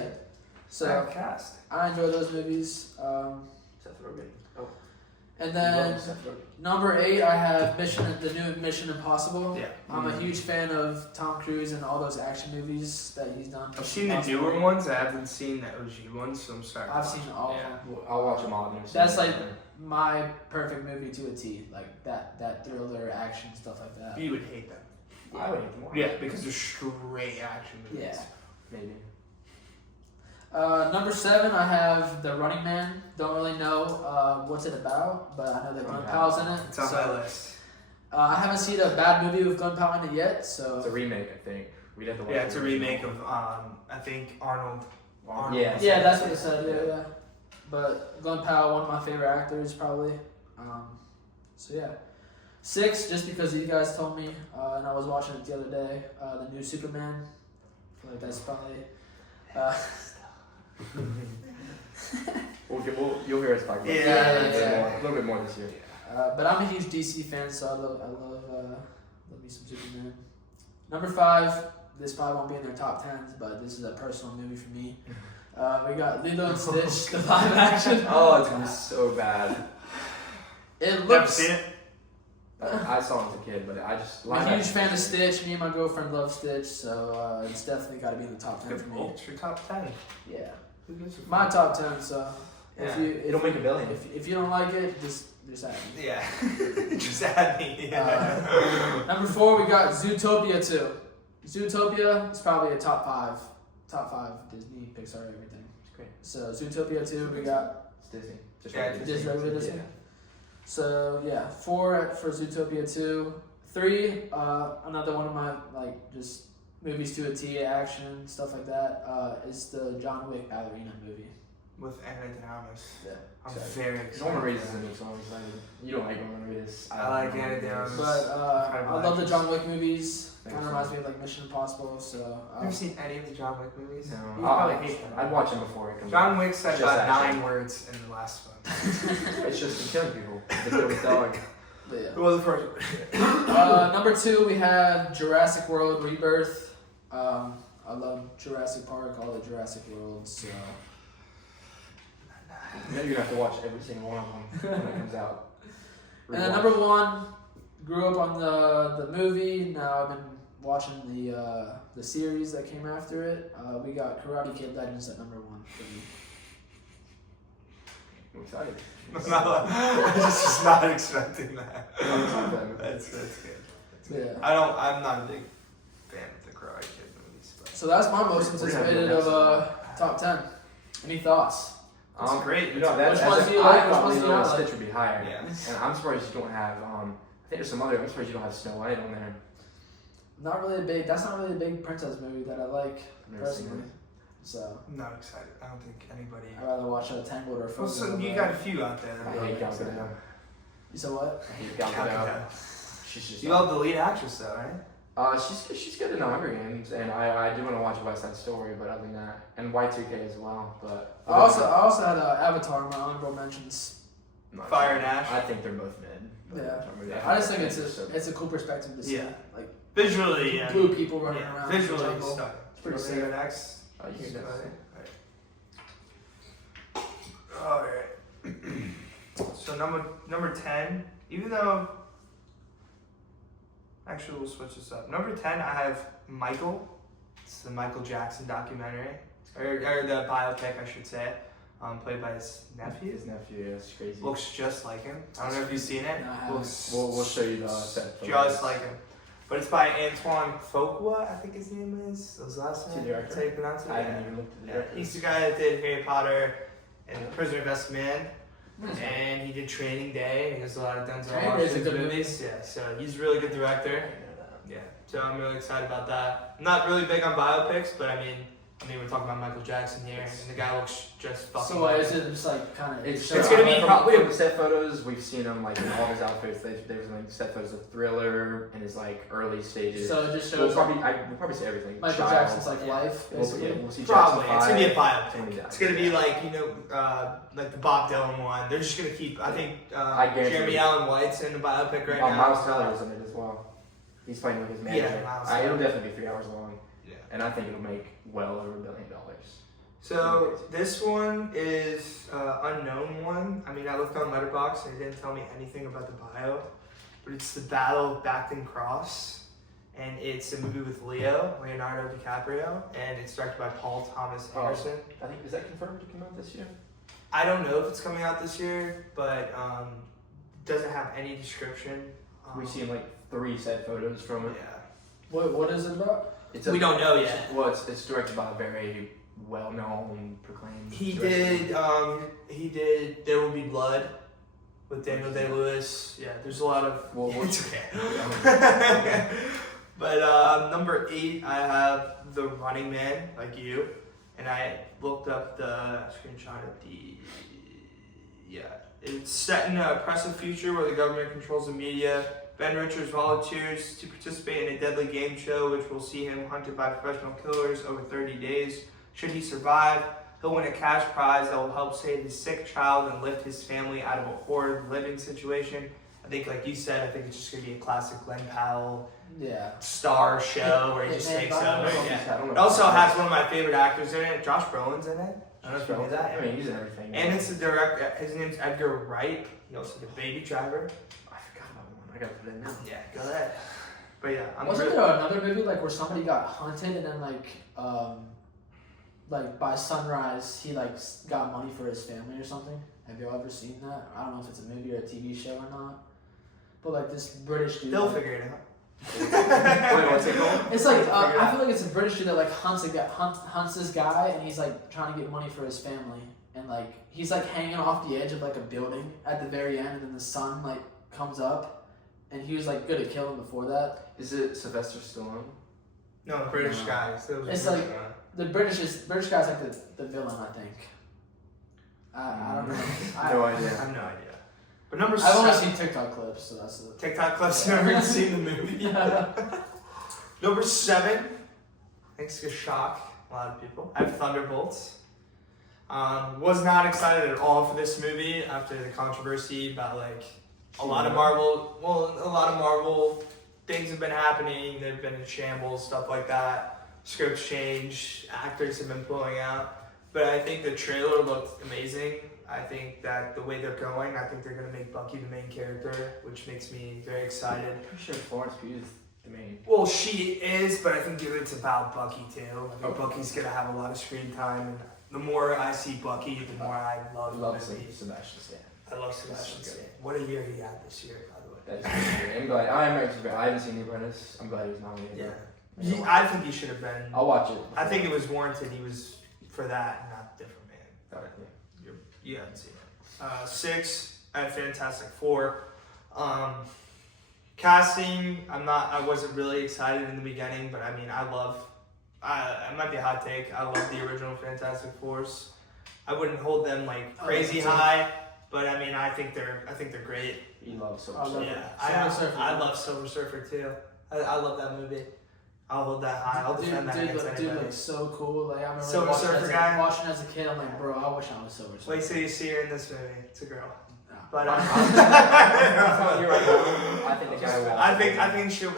So That cast. I enjoy those movies. Seth Rogen. Oh, And you then love Seth Rogen. number 8, I have the new Mission Impossible. Yeah. I'm a huge fan of Tom Cruise and all those action movies that he's done. I've seen the newer ones. I haven't seen the OG ones, so I'm sorry. I've seen all Yeah. of them. Well, I'll watch them all. I've never seen That's them. like my perfect movie to a T. Like that thriller, action, stuff like that. You would hate them. I would hate them more. Yeah, because they're straight action movies. Yeah. Maybe. Number 7, I have The Running Man. Don't really know what's it about, but I know that Glenn Powell's in it. It's on my list. I haven't seen a bad movie with Glenn Powell in it yet, It's so a remake, I think. We'd have to watch Yeah, it's the a original. remake of I think Arnold. Yeah. yeah, that's what it said. Yeah. But Glenn Powell, one of my favorite actors, probably. So yeah. 6, just because you guys told me, and I was watching it the other day. The new Superman. I feel like that's probably. You'll hear us talk about it Yeah. a little bit more this year. But I'm a huge DC fan, so I love me some Superman. Number 5, this probably won't be in their top 10s, but this is a personal movie for me. We got Lilo and Stitch, the live action. Oh, it's gonna be so bad. It Never looks. seen it. I saw him as a kid, but I just. I'm a huge fan of Stitch. Me and my girlfriend love Stitch, so it's definitely got to be in the top 10 for me. It's your top 10. Yeah. Who gives a fuck? My top 10, so if Yeah. you It'll make $1 billion. if you don't like it, just add me. Yeah. Just add me. Yeah. Number 4, we got Zootopia 2. Zootopia is probably a top 5 Disney, Pixar, everything. It's great. So Zootopia 2, we got It's Disney. Just Yeah, like just regular Disney. Yeah. So yeah, 4 for Zootopia 2. 3, another one of my just movies to a T, action stuff like that. Is the John Wick ballerina movie. With Anna de Armas. Yeah. I'm Exactly. very excited. Norman Reedus is in it, so I'm excited. You don't like Norman Reedus. I like Anna de Armas. But I love the John Wick movies. Thanks, Kind of reminds me of Mission Impossible. So Never seen any of the John Wick movies? No, You probably hate them. I'd watch him before it comes John out. Wick said Just about action. 9 words in the last one. It's just him killing people. They kill his dog. But yeah. Who was the first one? Number 2, we have Jurassic World Rebirth. I love Jurassic Park, all the Jurassic Worlds. So. Then you're gonna have to watch every single one of them when it comes out. And then number 1, grew up on the movie. Now I've been watching the series that came after it. We got Karate Kid Legends at number 1 for me. I'm excited. I was just not expecting that. I'm excited. That's good. Yeah. I'm not a big fan of the Karate Kid movies, but So that's my most We're gonna have to anticipated do of an top 10. Any thoughts? It's great. You know, that's Which ones do you like? I Which thought ones do you Lilo and not like? Stitch would be higher. Yeah. And I'm surprised you don't have. I think there's some other. I'm surprised you don't have Snow White on there. Not really a big. That's not really a big princess movie that I like I've never seen personally. it. So I'm not excited. I don't think anybody. I'd rather watch a Tangled or Well, Frozen. so you over- got a few out there. I hate Gal Gadot. You said what? I hate Gal Gal Gadot. Gadot. She's just. You love the lead actress though, right? She's good in the Hunger Games, and I do want to watch West Side Story, but other than that, and Y2K as well. But I also had Avatar in my honorable mentions. Not Fire sure. and Ash. I think they're both mid. but Yeah. I'm really- I just think it's a cool perspective to see Yeah. like Visually, yeah. blue people running Yeah, around. in the visually jungle. stunning. It's pretty You sick. wanna go next? You can Go go ahead. Alright. So number 10, even though actually we'll switch this up. Number 10 I have Michael. It's the Michael Jackson documentary. Or the biopic I should say. Played by his nephew. His nephew, yeah, it's crazy. Looks just like him. I don't know if you've seen it. No, I haven't. Looks We'll show you the set. just like him. But it's by Antoine Fuqua, I think his name is. Those last Is he name. the director? That's how you pronounce it? I Yeah. haven't even looked at the Yeah, director. he's the guy that did Harry Potter and Prisoner of Azkaban, Nice. and he did Training Day. He has a lot of Denzel Training Day's a Washington good movies. Yeah, so he's a really good I director. didn't know that. Yeah, so I'm really excited about that. I'm not really big on biopics, but I mean we're talking about Michael Jackson here, and the guy looks just fucking. So is it just like kind of? It's gonna be from, probably- from the set photos. We've seen him like in all his outfits. There's like set photos of Thriller in his like early stages. So it just we'll shows probably see everything. Michael Child. Jackson's like life, We'll, basically. yeah, we'll see Probably Jackson it's gonna be a 5, biopic. and he dies. It's gonna be like like the Bob Dylan one. They're just gonna keep. I think I guarantee Jeremy you. Allen White's in the biopic right now. Miles Teller's in it as well. He's playing with his manager. Yeah, Miles It'll Teller. definitely be 3 hours long, Yeah. and I think it'll make well over $1 billion. So this one is unknown one. I mean, I looked on Letterboxd and it didn't tell me anything about the bio, but it's the Battle of Bacton Cross, and it's a movie with Leonardo DiCaprio, and it's directed by Paul Thomas Oh. Anderson. I think is that confirmed to come out this year? I don't know if it's coming out this year, but doesn't have any description. We've seen like 3 set photos from it. Yeah, What is it about? It's we don't know yet. Well, it's directed by a very well-known, proclaimed. He director. did There Will Be Blood with Daniel Day-Lewis. Yeah, there's a lot of. Well, It's okay. But number 8, I have The Running Man, like you, and I looked up the screenshot of the. Yeah, it's set in an oppressive future where the government controls the media. Ben Richards volunteers to participate in a deadly game show, which will see him hunted by professional killers over 30 days. Should he survive, he'll win a cash prize that will help save his sick child and lift his family out of a horrid living situation. I think, like you said, I think it's just going to be a classic Glenn Powell Yeah. star show where he just Hitman takes vibe. over. I Yeah. don't know. It also has one of my favorite actors in it. Josh Brolin's in it. I don't know if you knew that. I mean, he's in everything. And it's the director. His name's Edgar Wright. He also did Baby Driver. I forgot about I gotta put it in now. Yeah, go ahead. But yeah, Wasn't there another movie like where somebody got hunted and then like by sunrise he like got money for his family or something? Have you all ever seen that? I don't know if it's a movie or a TV show or not. But like this British dude. They'll like, figure it out. Wait, what's it called? It's like I feel like it's a British dude that like hunts this guy and he's like trying to get money for his family and like he's like hanging off the edge of like a building at the very end and then the sun like comes up and he was like good at killing before that. Is it Sylvester Stallone? No, British guys. It's like the British guy's like the villain, I think. I don't know. No idea. I have no idea. But number I've only 7. seen TikTok clips, so that's the TikTok clips. Never even seen the movie. Number 7. I think it's gonna shock a lot of people. I have Thunderbolts. Was not excited at all for this movie after the controversy about like a lot of Marvel things have been happening. They've been in shambles, stuff like that. Scripts change, actors have been pulling out. But I think the trailer looked amazing. I think that the way they're going, I think they're gonna make Bucky the main character, which makes me very excited. I'm pretty sure Florence Pugh is the main. Well, she is, but I think it's about Bucky too. I think Bucky's gonna have a lot of screen time, and the more I see Bucky, the more I love the movie. Sebastian Stan. I love Sebastian Stan. What a year he had this year, by the way. That's I'm glad. I haven't seen The Apprentice. I'm glad he was nominated. Yeah. I think he should have been. I'll watch it. I think it was warranted. He was for that, not different man. Got it. Yeah. You haven't seen it. 6 at Fantastic Four. Casting, I wasn't really excited in the beginning, but I mean, it might be a hot take. I love the original Fantastic Fours. I wouldn't hold them like crazy high, but I mean, I think they're great. You love Silver Surfer. Yeah, I love Silver Surfer too. I love that movie. I'll hold that high. I'll defend that against anybody. Dude looks so cool. Like I remember Silver Surfer guy. Watching as a kid, I'm like, bro, I wish I was Silver Surfer. Wait till you see her in this movie. It's a girl. No. But I'm telling you right now, I think the guy will. I think she'll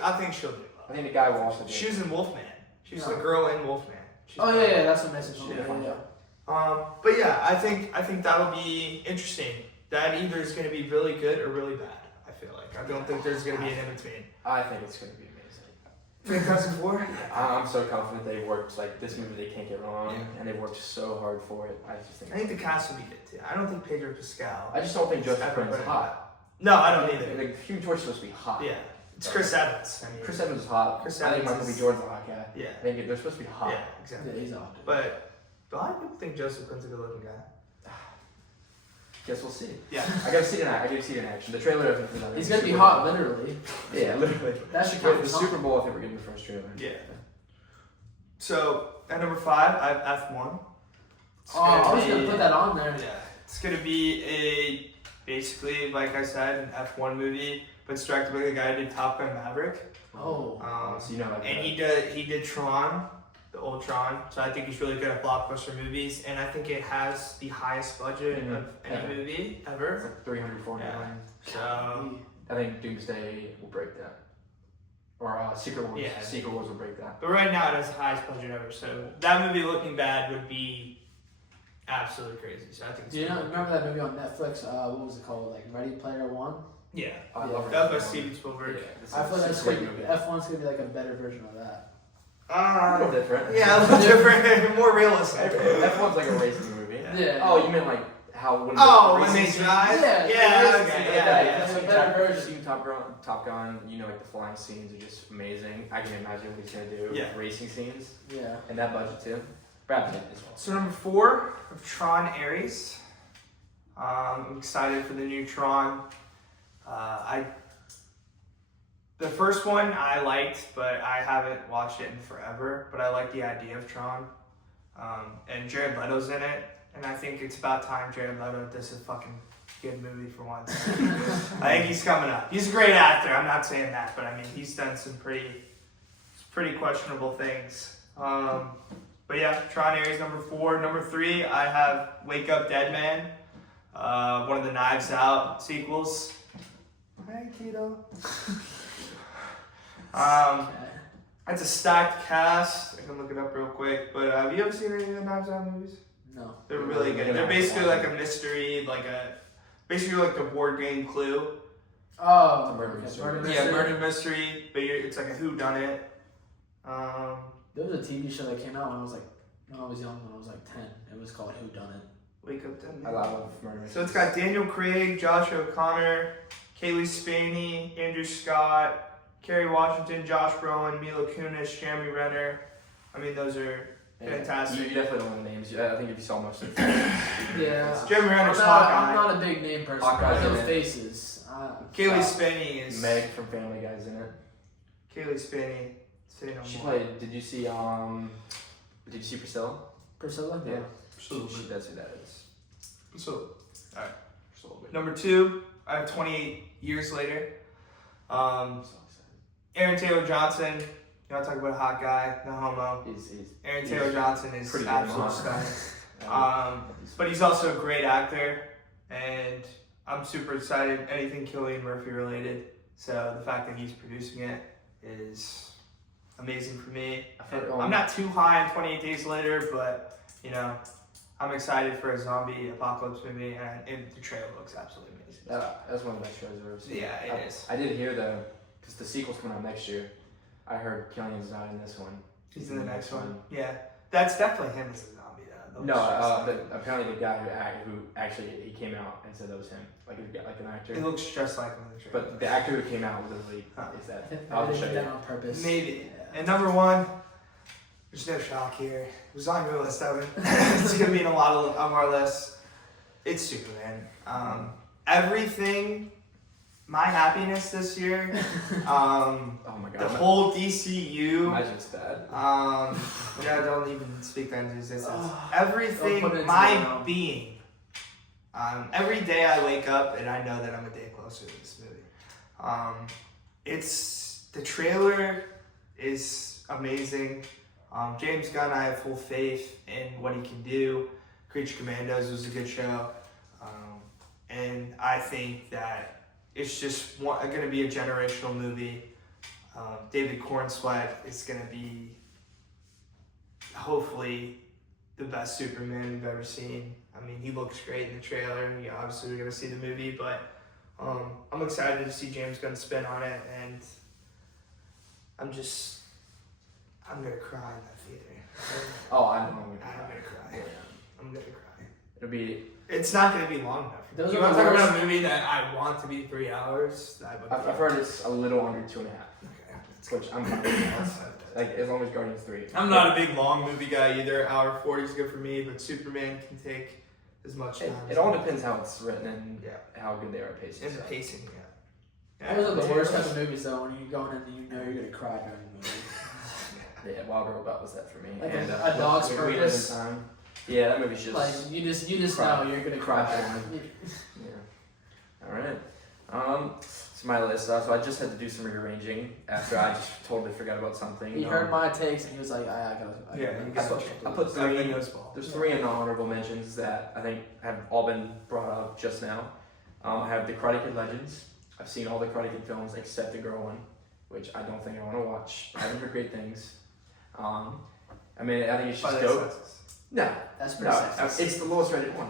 do well. I think the guy will also. She was in Wolfman. She's the girl in Wolfman. Yeah, that's what makes it fun. Yeah. But yeah, I think that'll be interesting. That either is going to be really good or really bad. I feel like I don't think there's going to be an in between. I think it's going to be amazing. Fantastic Four. I'm so confident they worked like this movie. They can't get wrong, and they worked so hard for it. I think the cast will be good too. I don't think Pedro Pascal. I just don't think Joseph Prince is hot. No, I don't either. Like Human Torch is supposed to be hot. Yeah, it's Chris Evans. I mean, Chris Evans is hot. I think Michael B. Jordan's a hot guy. Yeah, I think they're supposed to be hot. Yeah, exactly. Yeah, he's hot. But a lot of people think Joseph Prince is a good-looking guy. Guess we'll see. Yeah, I gotta see it in action. The trailer doesn't feel that. He's gonna be hot, literally. Yeah, literally. That should Wait, count. the Super Bowl, I think we're getting the first trailer. Yeah. So at number 5, I have F1. I was gonna put that on there. Yeah, it's gonna be basically like I said, an F1 movie, but it's directed by the guy who did Top Gun Maverick. Oh. So you know, like and he did Tron, the old Tron. So I think he's really good at blockbuster movies, and I think it has the highest budget of any movie it's ever. like 340 million. So I think Doomsday will break that. Or Secret Wars. Yeah. Secret Wars will break that. but right now it has the highest budget ever. So that movie looking bad would be absolutely crazy. So I think. Do you remember that movie on Netflix? What was it called? Like Ready Player One. Yeah. I love That was by it. Steven Spielberg. Yeah, I feel like it's a great movie. F1's gonna be like a better version of that. A little different. Yeah, a little different, more realistic. F1's like a racing movie. Yeah. Oh, you meant like how when When racing they scene- drive? Yeah, Yeah, it's okay, like yeah, that. yeah. It's a You've better version. seen Top Gun, you know, like the flying scenes are just amazing. I can imagine what he's gonna do. Yeah. Racing scenes Yeah. and that budget too. Brad Pitt as well. So number 4 of Tron Ares. I'm excited for the new Tron. The first one I liked, but I haven't watched it in forever. But I like the idea of Tron, and Jared Leto's in it, and I think it's about time Jared Leto does a fucking good movie for once. I think he's coming up. He's a great actor. I'm not saying that, but I mean he's done some pretty questionable things. But yeah, Tron Ares number 4. Number 3, I have Wake Up Dead Man, one of the Knives Out sequels. Hey, Keto. It's a stacked cast. I can look it up real quick. But have you ever seen any of the Knives Out movies? No. They're really good. They're basically like a mystery, basically like the board game Clue. Oh, The murder okay, mystery. murder Yeah, mystery. murder mystery, but it's like a whodunit. There was a TV show that came out when I was young, when I was like 10. It was called Who Done It. Wake Up Dead I Man. love murder mysteries. So it's got Daniel Craig, Josh O'Connor, Kaylee Spaney, Andrew Scott, Kerry Washington, Josh Brolin, Mila Kunis, Jeremy Renner. I mean, those are fantastic. You definitely don't know the names. I think if you saw most of it. Yeah. Jeremy Renner's I'm Hawkeye. not a big name person. Hawkeye's I know in it. faces. Kaylee Spaney is. Meg from Family Guy's in it. Kaylee Spaney. Say no She more. played. Did you see Priscilla? Priscilla? Yeah. That's who that is. So, alright. Just a little bit. Number 2, I have 28 years later. I'm so Aaron Taylor Johnson. You want to talk about a hot guy? No homo. excited. He's Aaron Taylor Johnson is pretty good absolute hot. stunning. But he's also a great actor, and I'm super excited. Anything Cillian Murphy related. So the fact that he's producing it is amazing for me. I'm not too high on 28 Days Later, but you know, I'm excited for a zombie apocalypse movie, and the trailer looks absolutely amazing. That's one of the best shows I've ever seen. Yeah, it is. I did hear because the sequel's coming out next year. I heard Killian's not in this one. He's in the next one. Yeah, that's definitely him as a zombie though. No, apparently the guy who actually he came out and said that was him, like an actor. It looks just like him in the trailer. But the actor who came out literally is that. I'll just show did you. that on purpose. Maybe. Yeah. And number 1, there's no shock here. It was on your list, Evan. It's gonna be in a lot of our lists. It's Superman. Everything, my happiness this year. Oh my god. The whole DCU. Imagine it's bad. Yeah, don't even speak that into existence. Don't put it Everything, into my your mouth. being. Every day I wake up and I know that I'm a day closer to this movie. The trailer is amazing. James Gunn, I have full faith in what he can do. Creature Commandos was a good show. And I think that it's just going to be a generational movie. David Cornsweet is going to be hopefully the best Superman we've ever seen. I mean, he looks great in the trailer. Obviously we're going to see the movie, but I'm excited to see James Gunn spin on it, and I'm going to cry in that theater. Oh, I know. I'm going to cry. I'm going to cry. It'll be. It's not going to be long enough. Those You are want the to talk worst- about a movie that I want to be 3 hours? I've heard it's a little under 2.5, Okay. which I'm fine with. Like as long as Guardians 3. I'm not a big long movie guy either. Hour 40 is good for me, but Superman can take as much time. It all depends how it's written and Yeah. how good they are at pacing. And the so. pacing, yeah. Those are the worst type of movies though, when you're going in and you know you're gonna cry during the movie. Yeah, Wild Girl About was that for me. Like and, a Dog's We Live in Purpose. Time. Yeah, that movie's just. Like you just Cry. know you're gonna Cry cry. family. Yeah. All right. It's my list. So I just had to do some rearranging after I just totally forgot about something. He heard my takes and he was like, I gotta I put 3. There's 3 in the honorable mentions that I think have all been brought up just now. I have the Karate Kid Legends. I've seen all the Karate Kid films except the girl one, which I don't think I want to watch. I haven't heard great things. I mean, I think it's just dope. No, That's pretty sexist. it's the lowest rated one.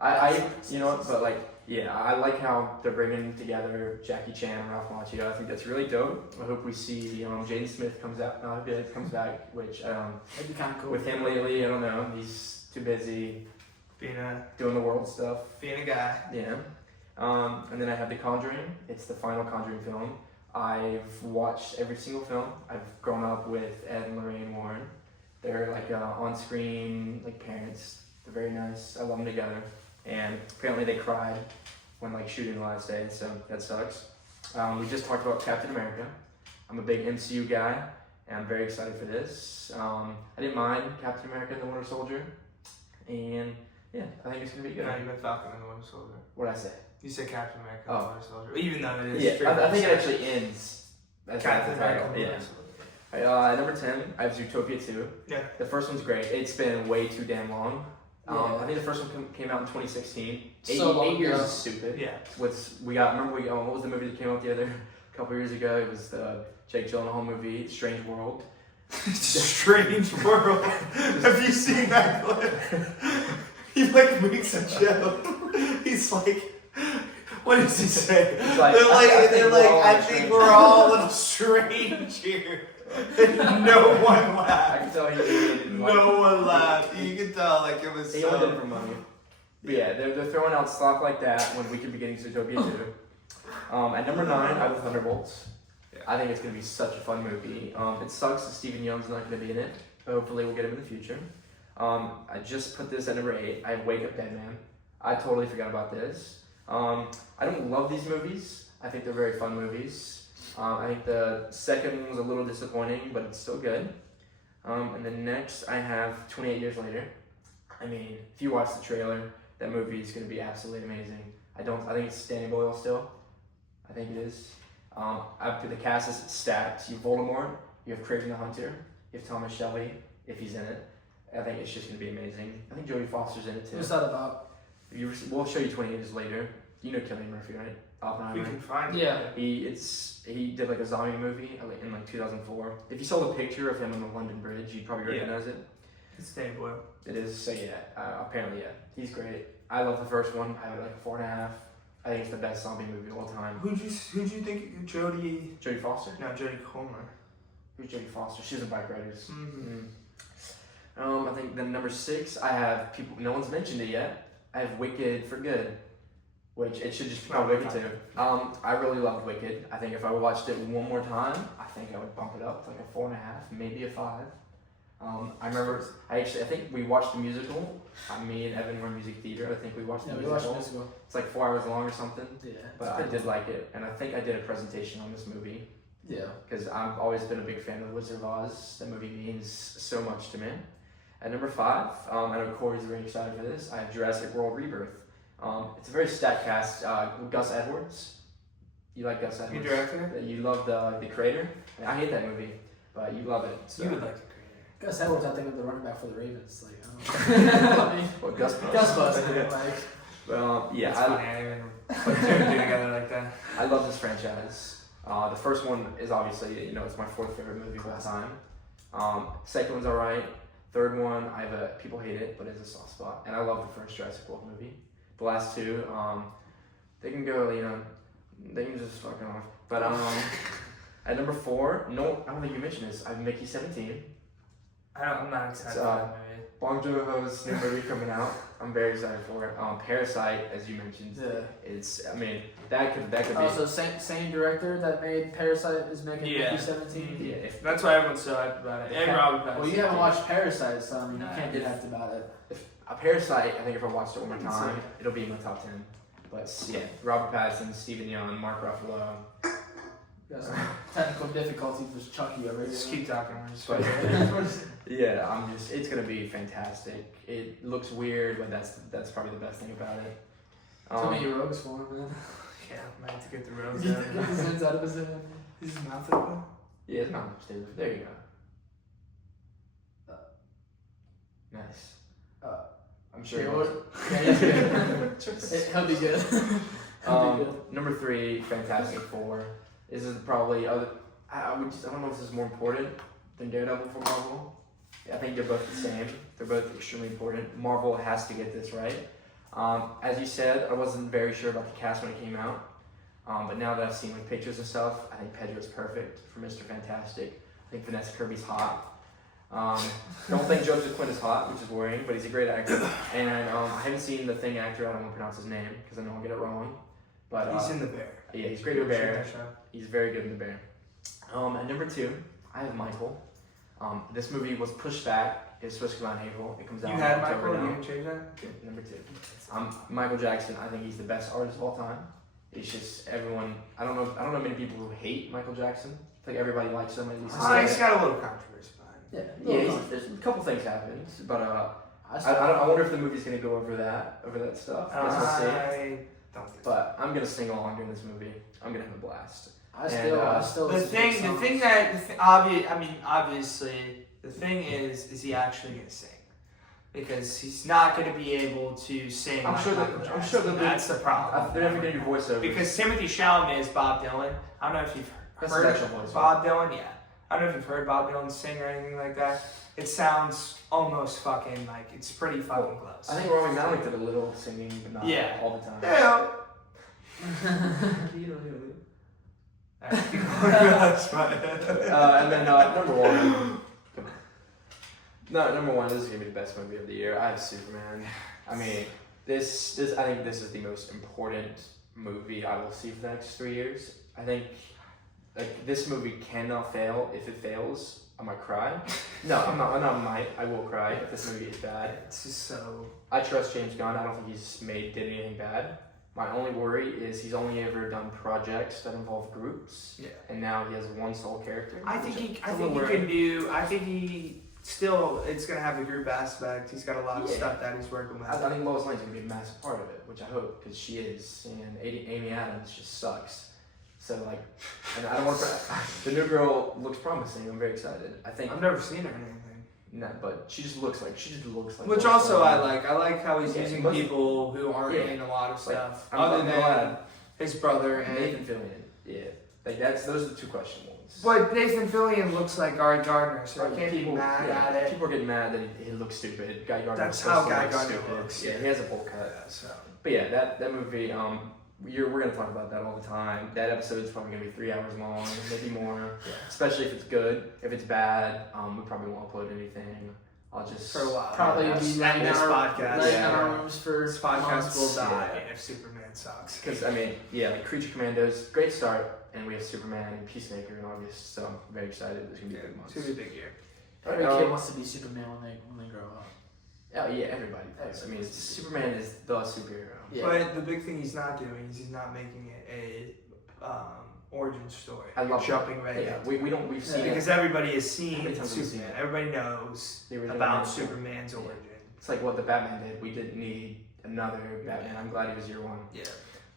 I you know what, but like, yeah, I like how they're bringing together Jackie Chan and Ralph Macchio. I think that's really dope. I hope we see Jaden Smith comes back, which That'd be kind of cool. with him lately, I don't know, he's too busy Being a doing the world stuff. guy. Yeah. And then I have The Conjuring. It's the final Conjuring film. I've watched every single film. I've grown up with Ed and Lorraine Warren. They're like on-screen like parents. They're very nice. I love them together. And apparently they cried when like shooting the last day, so that sucks. We just talked about Captain America. I'm a big MCU guy, and I'm very excited for this. I didn't mind Captain America and the Winter Soldier, and yeah, I think it's gonna be good. No, you meant Falcon and the Winter Soldier. What did I say? You said Captain America Oh. and the Winter Soldier. Even though it is Yeah, I think it actually ends. as Captain the America title. and the Yeah. Winter Soldier. Number 10, I have Zootopia 2. Yeah. The first one's great. It's been way too damn long. Yeah. I think the first one came out in 2016. So long 8 years ago. is stupid. Yeah. What was the movie that came out the other couple years ago? It was the Jake Gyllenhaal movie, Strange World. Strange World. Have you seen that clip? He like makes a joke. He's like, What does he say? It's like, I think we're all a little strange here. No one I laughed. can tell he didn't like No one laughed. You can tell like it was He only did it for money. But yeah, they're throwing out stuff like that when we could be getting Zootopia 2. At number 9, I have Thunderbolts. Yeah. I think it's going to be such a fun movie. It sucks that Stephen Young's not going to be in it, but hopefully we'll get him in the future. I just put this at number 8. I have Wake Up Dead Man. I totally forgot about this. I don't love these movies. I think they're very fun movies. I think the second one was a little disappointing, but it's still good. And then next I have 28 Years Later. I mean, if you watch the trailer, that movie is going to be absolutely amazing. I think it's Danny Boyle still. I think it is. The cast is stacked. You have Voldemort, you have Craven the Hunter, you have Thomas Shelby, if he's in it. I think it's just going to be amazing. I think Jodie Foster's in it too. What's that about? We'll show you 28 Years Later. You know Cillian Murphy, right? Oppenheimer. We can find it. Yeah. He did like a zombie movie in like 2004. If you saw the picture of him on the London Bridge, you'd probably recognize it. It's Danny Boyle. It is. So yeah, apparently yeah, he's great. I love the first one. I have it like a 4.5. I think it's the best zombie movie of all time. Who'd you think? Jodie Foster? No, Jodie Comer. Who's Jodie Foster? She's in Bike Riders. Mm-hmm. I think then number 6, I have people. No one's mentioned it yet. I have Wicked for Good, which it should just be called Wicked too. I really loved Wicked. I think if I watched it one more time, I think I would bump it up to like a 4.5, maybe a 5. I remember. I think we watched the musical. Me and Evan were in music theater. I think we watched the musical. We watched the musical. It's like 4 hours long or something. Yeah. But I did like it, and I think I did a presentation on this movie. Yeah. Because I've always been a big fan of Wizard of Oz. That movie means so much to me. At number 5, I know Corey's very excited for this. I have Jurassic World Rebirth. It's a very stacked cast. Gus Edwards. You like Gus Edwards? You directed it? You love the creator. I hate that movie, but you love it. So. You would like the creator. Gus Edwards, I think, was the running back for the Ravens. Like, I mean, What, Gus? Gus Bus. Like, Well, yeah. It's funny. I didn't even put two and two together like that. I love this franchise. The first one is obviously, it's my 4th favorite movie of all time. Second one's alright. Third one, people hate it, but it's a soft spot. And I love the first Jurassic World movie. The last 2, they can go, they can just fuck off. But at number 4, no, I don't think you mentioned this. I have Mickey 17. I'm not excited for that movie. Bong Joon-ho's new movie coming out. I'm very excited for it. Parasite, as you mentioned, that could be. also, same director that made Parasite is making Yeah. Mickey 17. Yeah, That's why everyone's so hyped about it. And Robert Pattinson. Well, you haven't watched Parasite, so I mean, you can't get hyped about it. A Parasite, I think if I watched it one more time, it'll be in my top 10. But yeah, Robert Pattinson, Stephen Yeun, Mark Ruffalo. Got some technical difficulties with Chucky over here. Just keep talking. We're just But yeah, it's gonna be fantastic. It looks weird, but that's probably the best thing about it. Tell me your rogues for him, man. Yeah, I have to get the rose Get out. the zins out of his head. Is his mouth open? Yeah, it's not upstairs. There you go. Nice. I'm sure. Okay, he well, will. yeah, he's good. He'll be good. He'll be good. Number 3, Fantastic Four. This is probably I don't know if this is more important than Daredevil for Marvel. I think they're both the same. They're both extremely important. Marvel has to get this right. As you said, I wasn't very sure about the cast when it came out. But now that I've seen like pictures and stuff, I think Pedro's perfect for Mr. Fantastic. I think Vanessa Kirby's hot. Don't think Joseph Quinn is hot, which is worrying, but he's a great actor. And I haven't seen the Thing actor. I don't want to pronounce his name because I know I'll get it wrong. But He's in The Bear. Yeah, he's great in The Bear. He's very good in The Bear. At number 2, I have Michael. This movie was pushed back. It's supposed to come out in April. It comes out You in had October Michael? now. You didn't change that? Okay, number 2. Michael Jackson. I think he's the best artist of all time. It's just everyone. I don't know many people who hate Michael Jackson. I think everybody likes him at least. He's got a little controversy behind him. Yeah. There's a couple things happened, but I wonder if the movie's gonna go over that stuff. Let's see. I don't think so. But I'm gonna sing along during this movie. I'm gonna have a blast. Obviously, the thing is he actually gonna sing? Because he's not gonna be able to sing. I'm sure that's the problem. They're never gonna do voiceovers. Because Timothy Chalamet is Bob Dylan. I don't know if you've heard voice. Bob Dylan. Yeah, I don't know if you've heard Bob Dylan sing or anything like that. It sounds almost fucking like it's pretty fucking close. I think Rory Malik did a little singing, but not all the time. Yeah. That's fine. And then number one. No, number one. This is gonna be the best movie of the year. I have Superman. I mean, this. I think this is the most important movie I will see for the next 3 years. I think, like, this movie cannot fail. If it fails, I might cry. No, I'm not. I will cry if this movie is bad. It's just so. I trust James Gunn. I don't think did anything bad. My only worry is he's only ever done projects that involve groups. Yeah. And now he has one sole character. I think he still. It's gonna have the group aspect. He's got a lot of stuff that he's working with. I think Lois Lane's gonna be a massive part of it, which I hope, because she is, and Amy Adams just sucks. So, like, and I don't want to. The new girl looks promising. I'm very excited. I think I've never seen her in anything. No, but she just looks like. Which also I like. I like how he's using people who aren't Yeah. in a lot of stuff, I'm other glad. than his brother and Nathan Fillion. Yeah, like those are the two question ones. But Nathan Fillion looks like Guy Gardner, so I can't be mad at it. People are getting mad that he looks stupid. Guy Gardner. That's how Guy Gardner looks. Yeah, he has a bowl cut. Yeah, so. But yeah, that movie. We're gonna talk about that all the time. That episode's probably gonna be 3 hours long, maybe more. Yeah. Especially if it's good. If it's bad, we probably won't upload anything. I'll just For a while. Probably Yeah, be that's- laying and this in podcast. our rooms for This podcast months. will die Yeah. if Superman sucks. Because like Creature Commandos, great start, and we have Superman and Peacemaker in August, so I'm very excited. It's gonna be a good month. It's gonna be a big year. Every kid wants to be Superman when they grow up. Oh yeah, everybody does. I mean, Superman is the superhero. Yeah. But the big thing he's not doing is he's not making it a origin story. I love jumping right Yeah, into we've seen it. because everybody has How seen many times have we seen Superman. it? Everybody knows The original about Man. Superman's Yeah. origin. It's like what the Batman did. We didn't need another Batman. I'm glad he was year one. Yeah.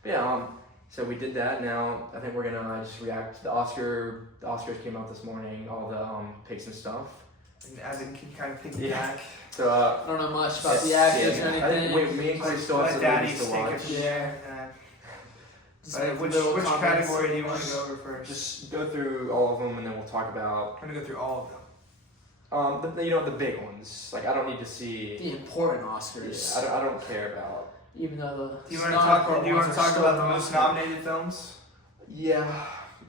But yeah, so we did that. Now I think we're gonna just react to the Oscars came out this morning. All the picks and stuff. And Evan can kind of piggyback. Yeah. So I don't know much about the actors or I think anything. me and Corey still have Let some Daddy movies to stick watch. it. Yeah. Just make Which little comments. category do you want to go over first? Just go through all of them and then we'll talk about I'm gonna go through all of them. the big ones. Like I don't need to see. The important Oscars. Yeah, I don't care about. Even though the Do you want to talk about the most nominated films? Yeah,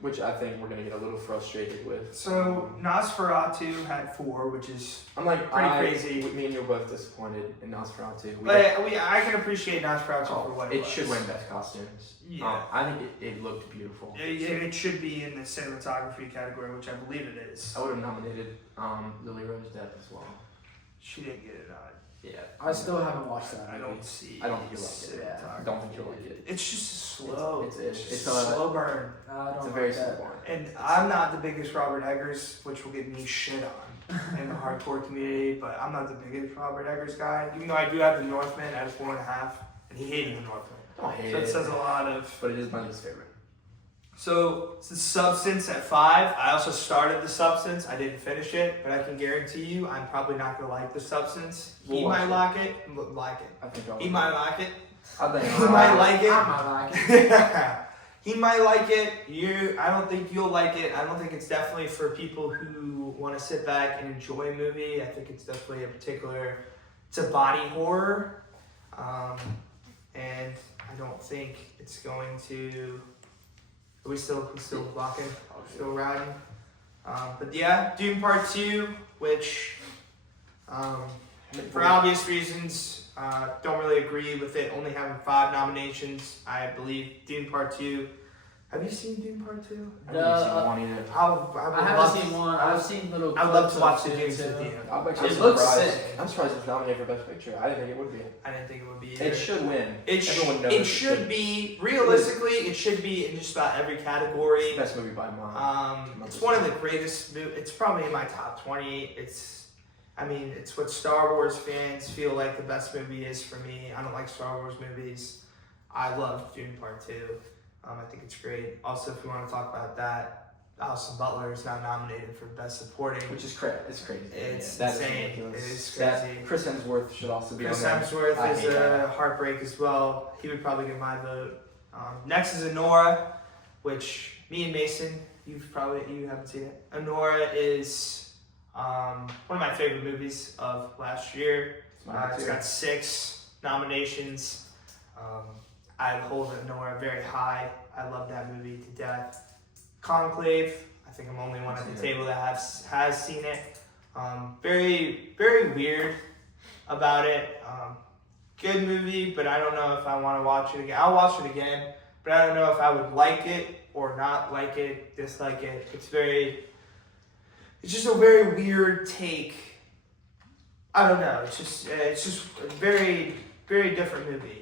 which I think we're gonna get a little frustrated with. So Nosferatu had 4, which is I'm like pretty crazy. Me and you are both disappointed in Nosferatu. I can appreciate Nosferatu for what it was. should win best costumes. Yeah. I think it looked beautiful. It should be in the cinematography category, which I believe it is. I would have nominated Lily Rose Depp as well. She didn't get it on. Yeah. I still haven't watched that. I movie. don't see. I don't think you'll like it. Yeah. I don't think you'll like it. It's just slow. It's just a slow burn. I don't It's a like very that. slow one. And I'm not the biggest Robert Eggers, which will get me shit on in the hardcore community, but I'm not the biggest Robert Eggers guy. Even though I do have the Northman at a 4.5, and he hated the Northman. I don't hate So it. it says a lot of. But it is my least favorite. So it's The Substance at 5. I also started The Substance. I didn't finish it, but I can guarantee you I'm probably not gonna like The Substance. He We'll might watch like it. I think I'll He might like it. I think He might like it. I might like it. He might like it. I don't think you'll like it. I don't think it's definitely for people who want to sit back and enjoy a movie. I think it's definitely it's a body horror, and I don't think it's going to. Are we still walking? Still riding? But yeah, Dune Part 2, which for obvious reasons, don't really agree with it only having 5 nominations. I believe Dune Part 2. Have you seen Dune Part 2? I haven't seen one either. I haven't seen one. I've seen little. I'd love to clips watch of the it, Dunes too. with you. I'm actually It looks surprised. sick. I'm surprised it's nominated for Best Picture. I didn't think it would be. I didn't think it would be either. It should win. It knows should be, realistically, it should be in just about every category. It's the best movie by a mile. It's one of the greatest, it's probably in my top 20. It's what Star Wars fans feel like the best movie is for me. I don't like Star Wars movies. I love Dune Part 2. I think it's great. Also, if we want to talk about that, Alison Butler is now nominated for Best Supporting. Which is crazy. It's crazy. It's That is insane. ridiculous. It is That crazy. Chris Hemsworth should also be Chris on there. Hemsworth I is hate a that. heartbreak as well. He would probably get my vote. Next is Anora, which me and Mason, you haven't seen it. Anora is one of my favorite movies of last year. It's mine It's too. got 6 nominations. I hold Nora very high. I love that movie to death. Conclave, I think I'm the only one at the table that has seen it. Very, very weird about it. Good movie, but I don't know if I want to watch it again. I'll watch it again, but I don't know if I would like it or not like it, dislike it. It's just a very weird take. I don't know. It's just a very, very different movie.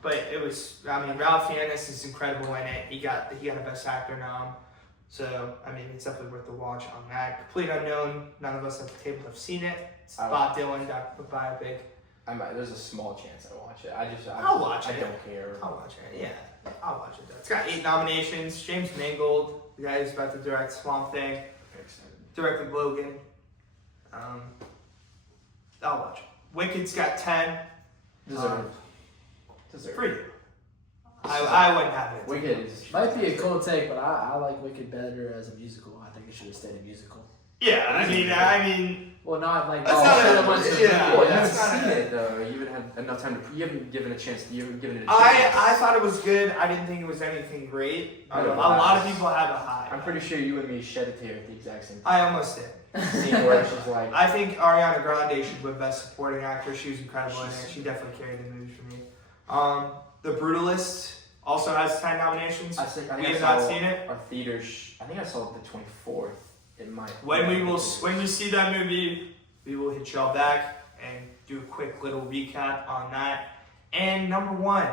But it was. I mean, Ralph Fiennes is incredible in it. He got a Best Actor nom. So I mean, it's definitely worth the watch on that. Complete Unknown. None of us at the table have seen it. It's Bob Dylan biopic. There's a small chance I'll watch it. I'll watch it. I don't care. I'll watch it. Yeah, I'll watch it though. It's got 8 nominations. James Mangold, the guy who's about to direct Swamp Thing, directed Logan. I'll watch it. Wicked's got 10. Deserved. For you. I wouldn't have it. Wicked is Might be a cold take, but I like Wicked better as a musical. I think it should have stayed a musical. Yeah, I mean. Well, not like. That's not should have went to the yeah, movie. you that's haven't not seen a- it though. You haven't had enough time to. You haven't given it a chance. I thought it was good. I didn't think it was anything great. A lot of people have a high. I'm pretty sure you and me shed a tear at the exact same I almost did. scene where she's like, I think Ariana Grande should win Best Supporting Actress. She was incredible in it. She definitely carried the movie for me. The Brutalist also has 10 nominations. I think We I have saw not seen it. Our theaters. I think I saw it the 24th. It might. When we see that movie, we will hit y'all back and do a quick little recap on that. And number 1,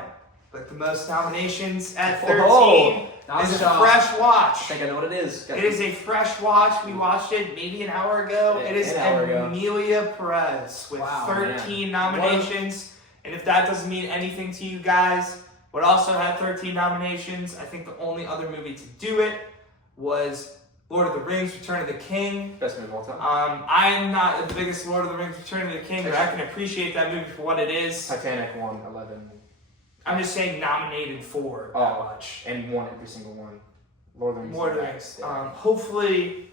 but the most nominations at 13 is a fresh watch. I think I know what it is. It is a fresh watch. We watched it maybe an hour ago. Yeah, It is an hour ago. Amelia Perez with Wow, 13 nominations. And if that doesn't mean anything to you guys, what also had 13 nominations, I think the only other movie to do it was Lord of the Rings, Return of the King. Best movie of all time. I am not the biggest Lord of the Rings, Return of the King, but I can appreciate that movie for what it is. Titanic won 11. I'm just saying nominated for that much. And won every single one. Lord of the Rings. Lord of the Rings. Hopefully,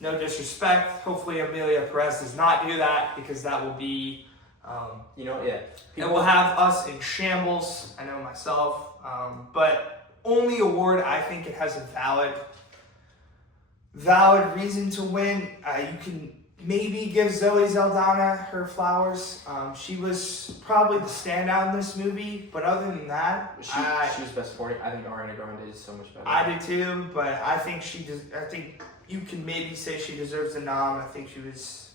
no disrespect, hopefully Amelia Perez does not do that because that will be... it will have us in shambles. I know myself. But only award I think it has a valid reason to win. You can maybe give Zoe Saldana her flowers. She was probably the standout in this movie, but other than that, She was best supporting. I think Ariana Grande is so much better. I do too. But I think I think you can maybe say she deserves a nom. I think she was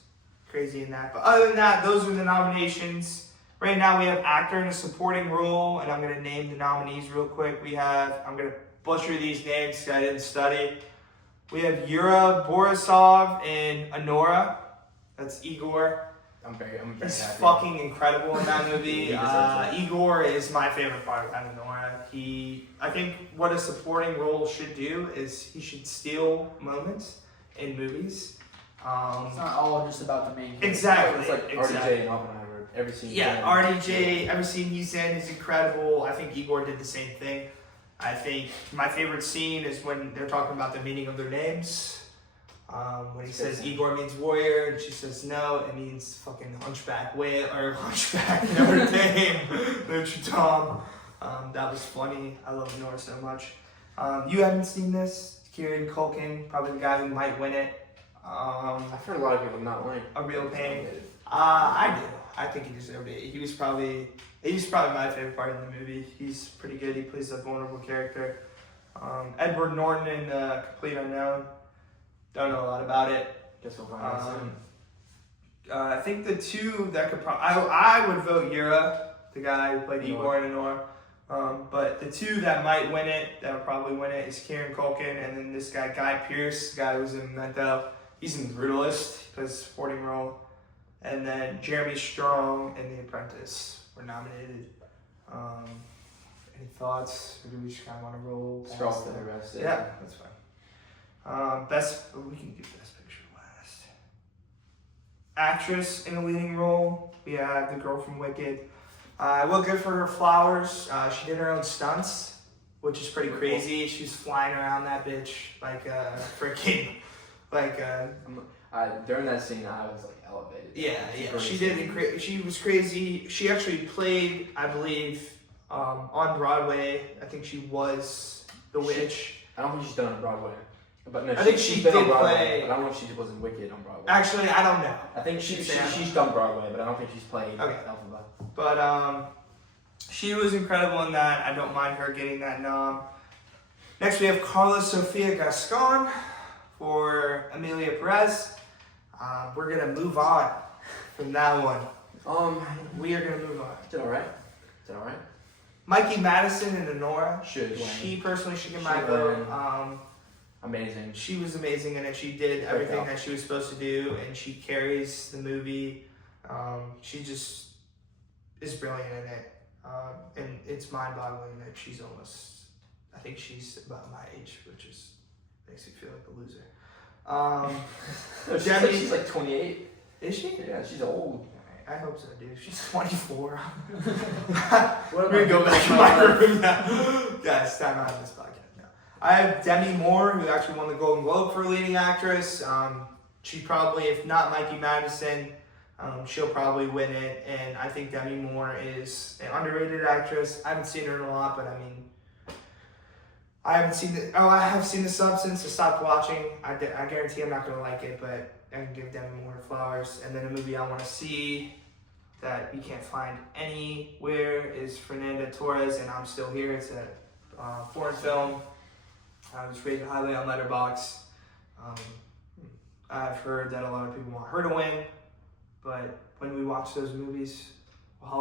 crazy in that. But other than that, those are the nominations. Right now we have actor in a supporting role, and I'm gonna name the nominees real quick. I'm gonna butcher these names because I didn't study. We have Yura Borisov in Anora. That's Igor. I'm very He's happy. fucking incredible in that movie. He deserves it. Igor is my favorite part of Anora. I think what a supporting role should do is he should steal moments in movies. It's not all just about the main character. Exactly. It's like RDJ and Oppenheimer. Every scene. Yeah, RDJ, every scene he's in is incredible. I think Igor did the same thing. I think my favorite scene is when they're talking about the meaning of their names. When he says Igor means warrior, and she says no, it means fucking hunchback whale or hunchback Notre Dame, Notre Dame. That was funny. I love Nora so much. You haven't seen this? Kieran Culkin, probably the guy who might win it. I've heard a lot of people not like A Real Pain. I do. I think he deserved it. He was probably my favorite part of the movie. He's pretty good. He plays a vulnerable character. Edward Norton in Complete Unknown. Don't know a lot about it. Guess we'll find out soon. I think the two that could I would vote Yura, the guy who played Igor in Anora. But the two that might win it, that would probably win it, is Kieran Culkin and then this guy, Guy Pearce, the guy who's in Memento. He's in The Brutalist. He plays a supporting role. And then Jeremy Strong and The Apprentice were nominated. Any thoughts? Or do we just kind of want to roll? Scroll to the rest. Yeah, that's fine. We can do Best Picture last. Actress in a leading role, we have the girl from Wicked. I will give her her flowers. She did her own stunts, which is pretty crazy. She was flying around that bitch like a freaking, During that scene, I was like elevated. Yeah. She did. She was crazy. She actually played, I believe, On Broadway, I think she was the witch. I don't think she's done on Broadway. But no, I think she she's been did on Broadway, play- but I don't know if she was in Wicked on Broadway. Actually, I don't know. I think She's she's done Broadway, but I don't think she's played Okay. Elphaba. But she was incredible in that. I don't mind her getting that nom. Next, we have Carla Sofia Gascon for Amelia Perez. We're gonna move on from that one. We are gonna move on. Is it alright? Is it alright? Mikey Madison and Honora. Should win. She personally should get Should my vote. win. Amazing. She was amazing in it. She did Great everything job. that she was supposed to do, and she carries the movie. She just is brilliant in it, and it's mind-boggling that she's almost. I think she's about my age, which is makes me feel like a loser. She's like 28. Is she? Yeah, she's old. I hope so, dude. She's 24. What I'm gonna go about back to my room now. Guys, time out of this podcast now. I have Demi Moore, who actually won the Golden Globe for leading actress. She probably, if not Mikey Madison, she'll probably win it. And I think Demi Moore is an underrated actress. I haven't seen her in a lot, but I mean, I haven't seen the. Oh, I have seen The Substance. I stopped watching. I guarantee I'm not gonna like it, but I can give Demi Moore flowers. And then a movie I want to see that you can't find anywhere is Fernanda Torres, and I'm Still Here. It's a foreign film. It's rated highly on Letterboxd. I've heard that a lot of people want her to win, but when we watch those movies, well,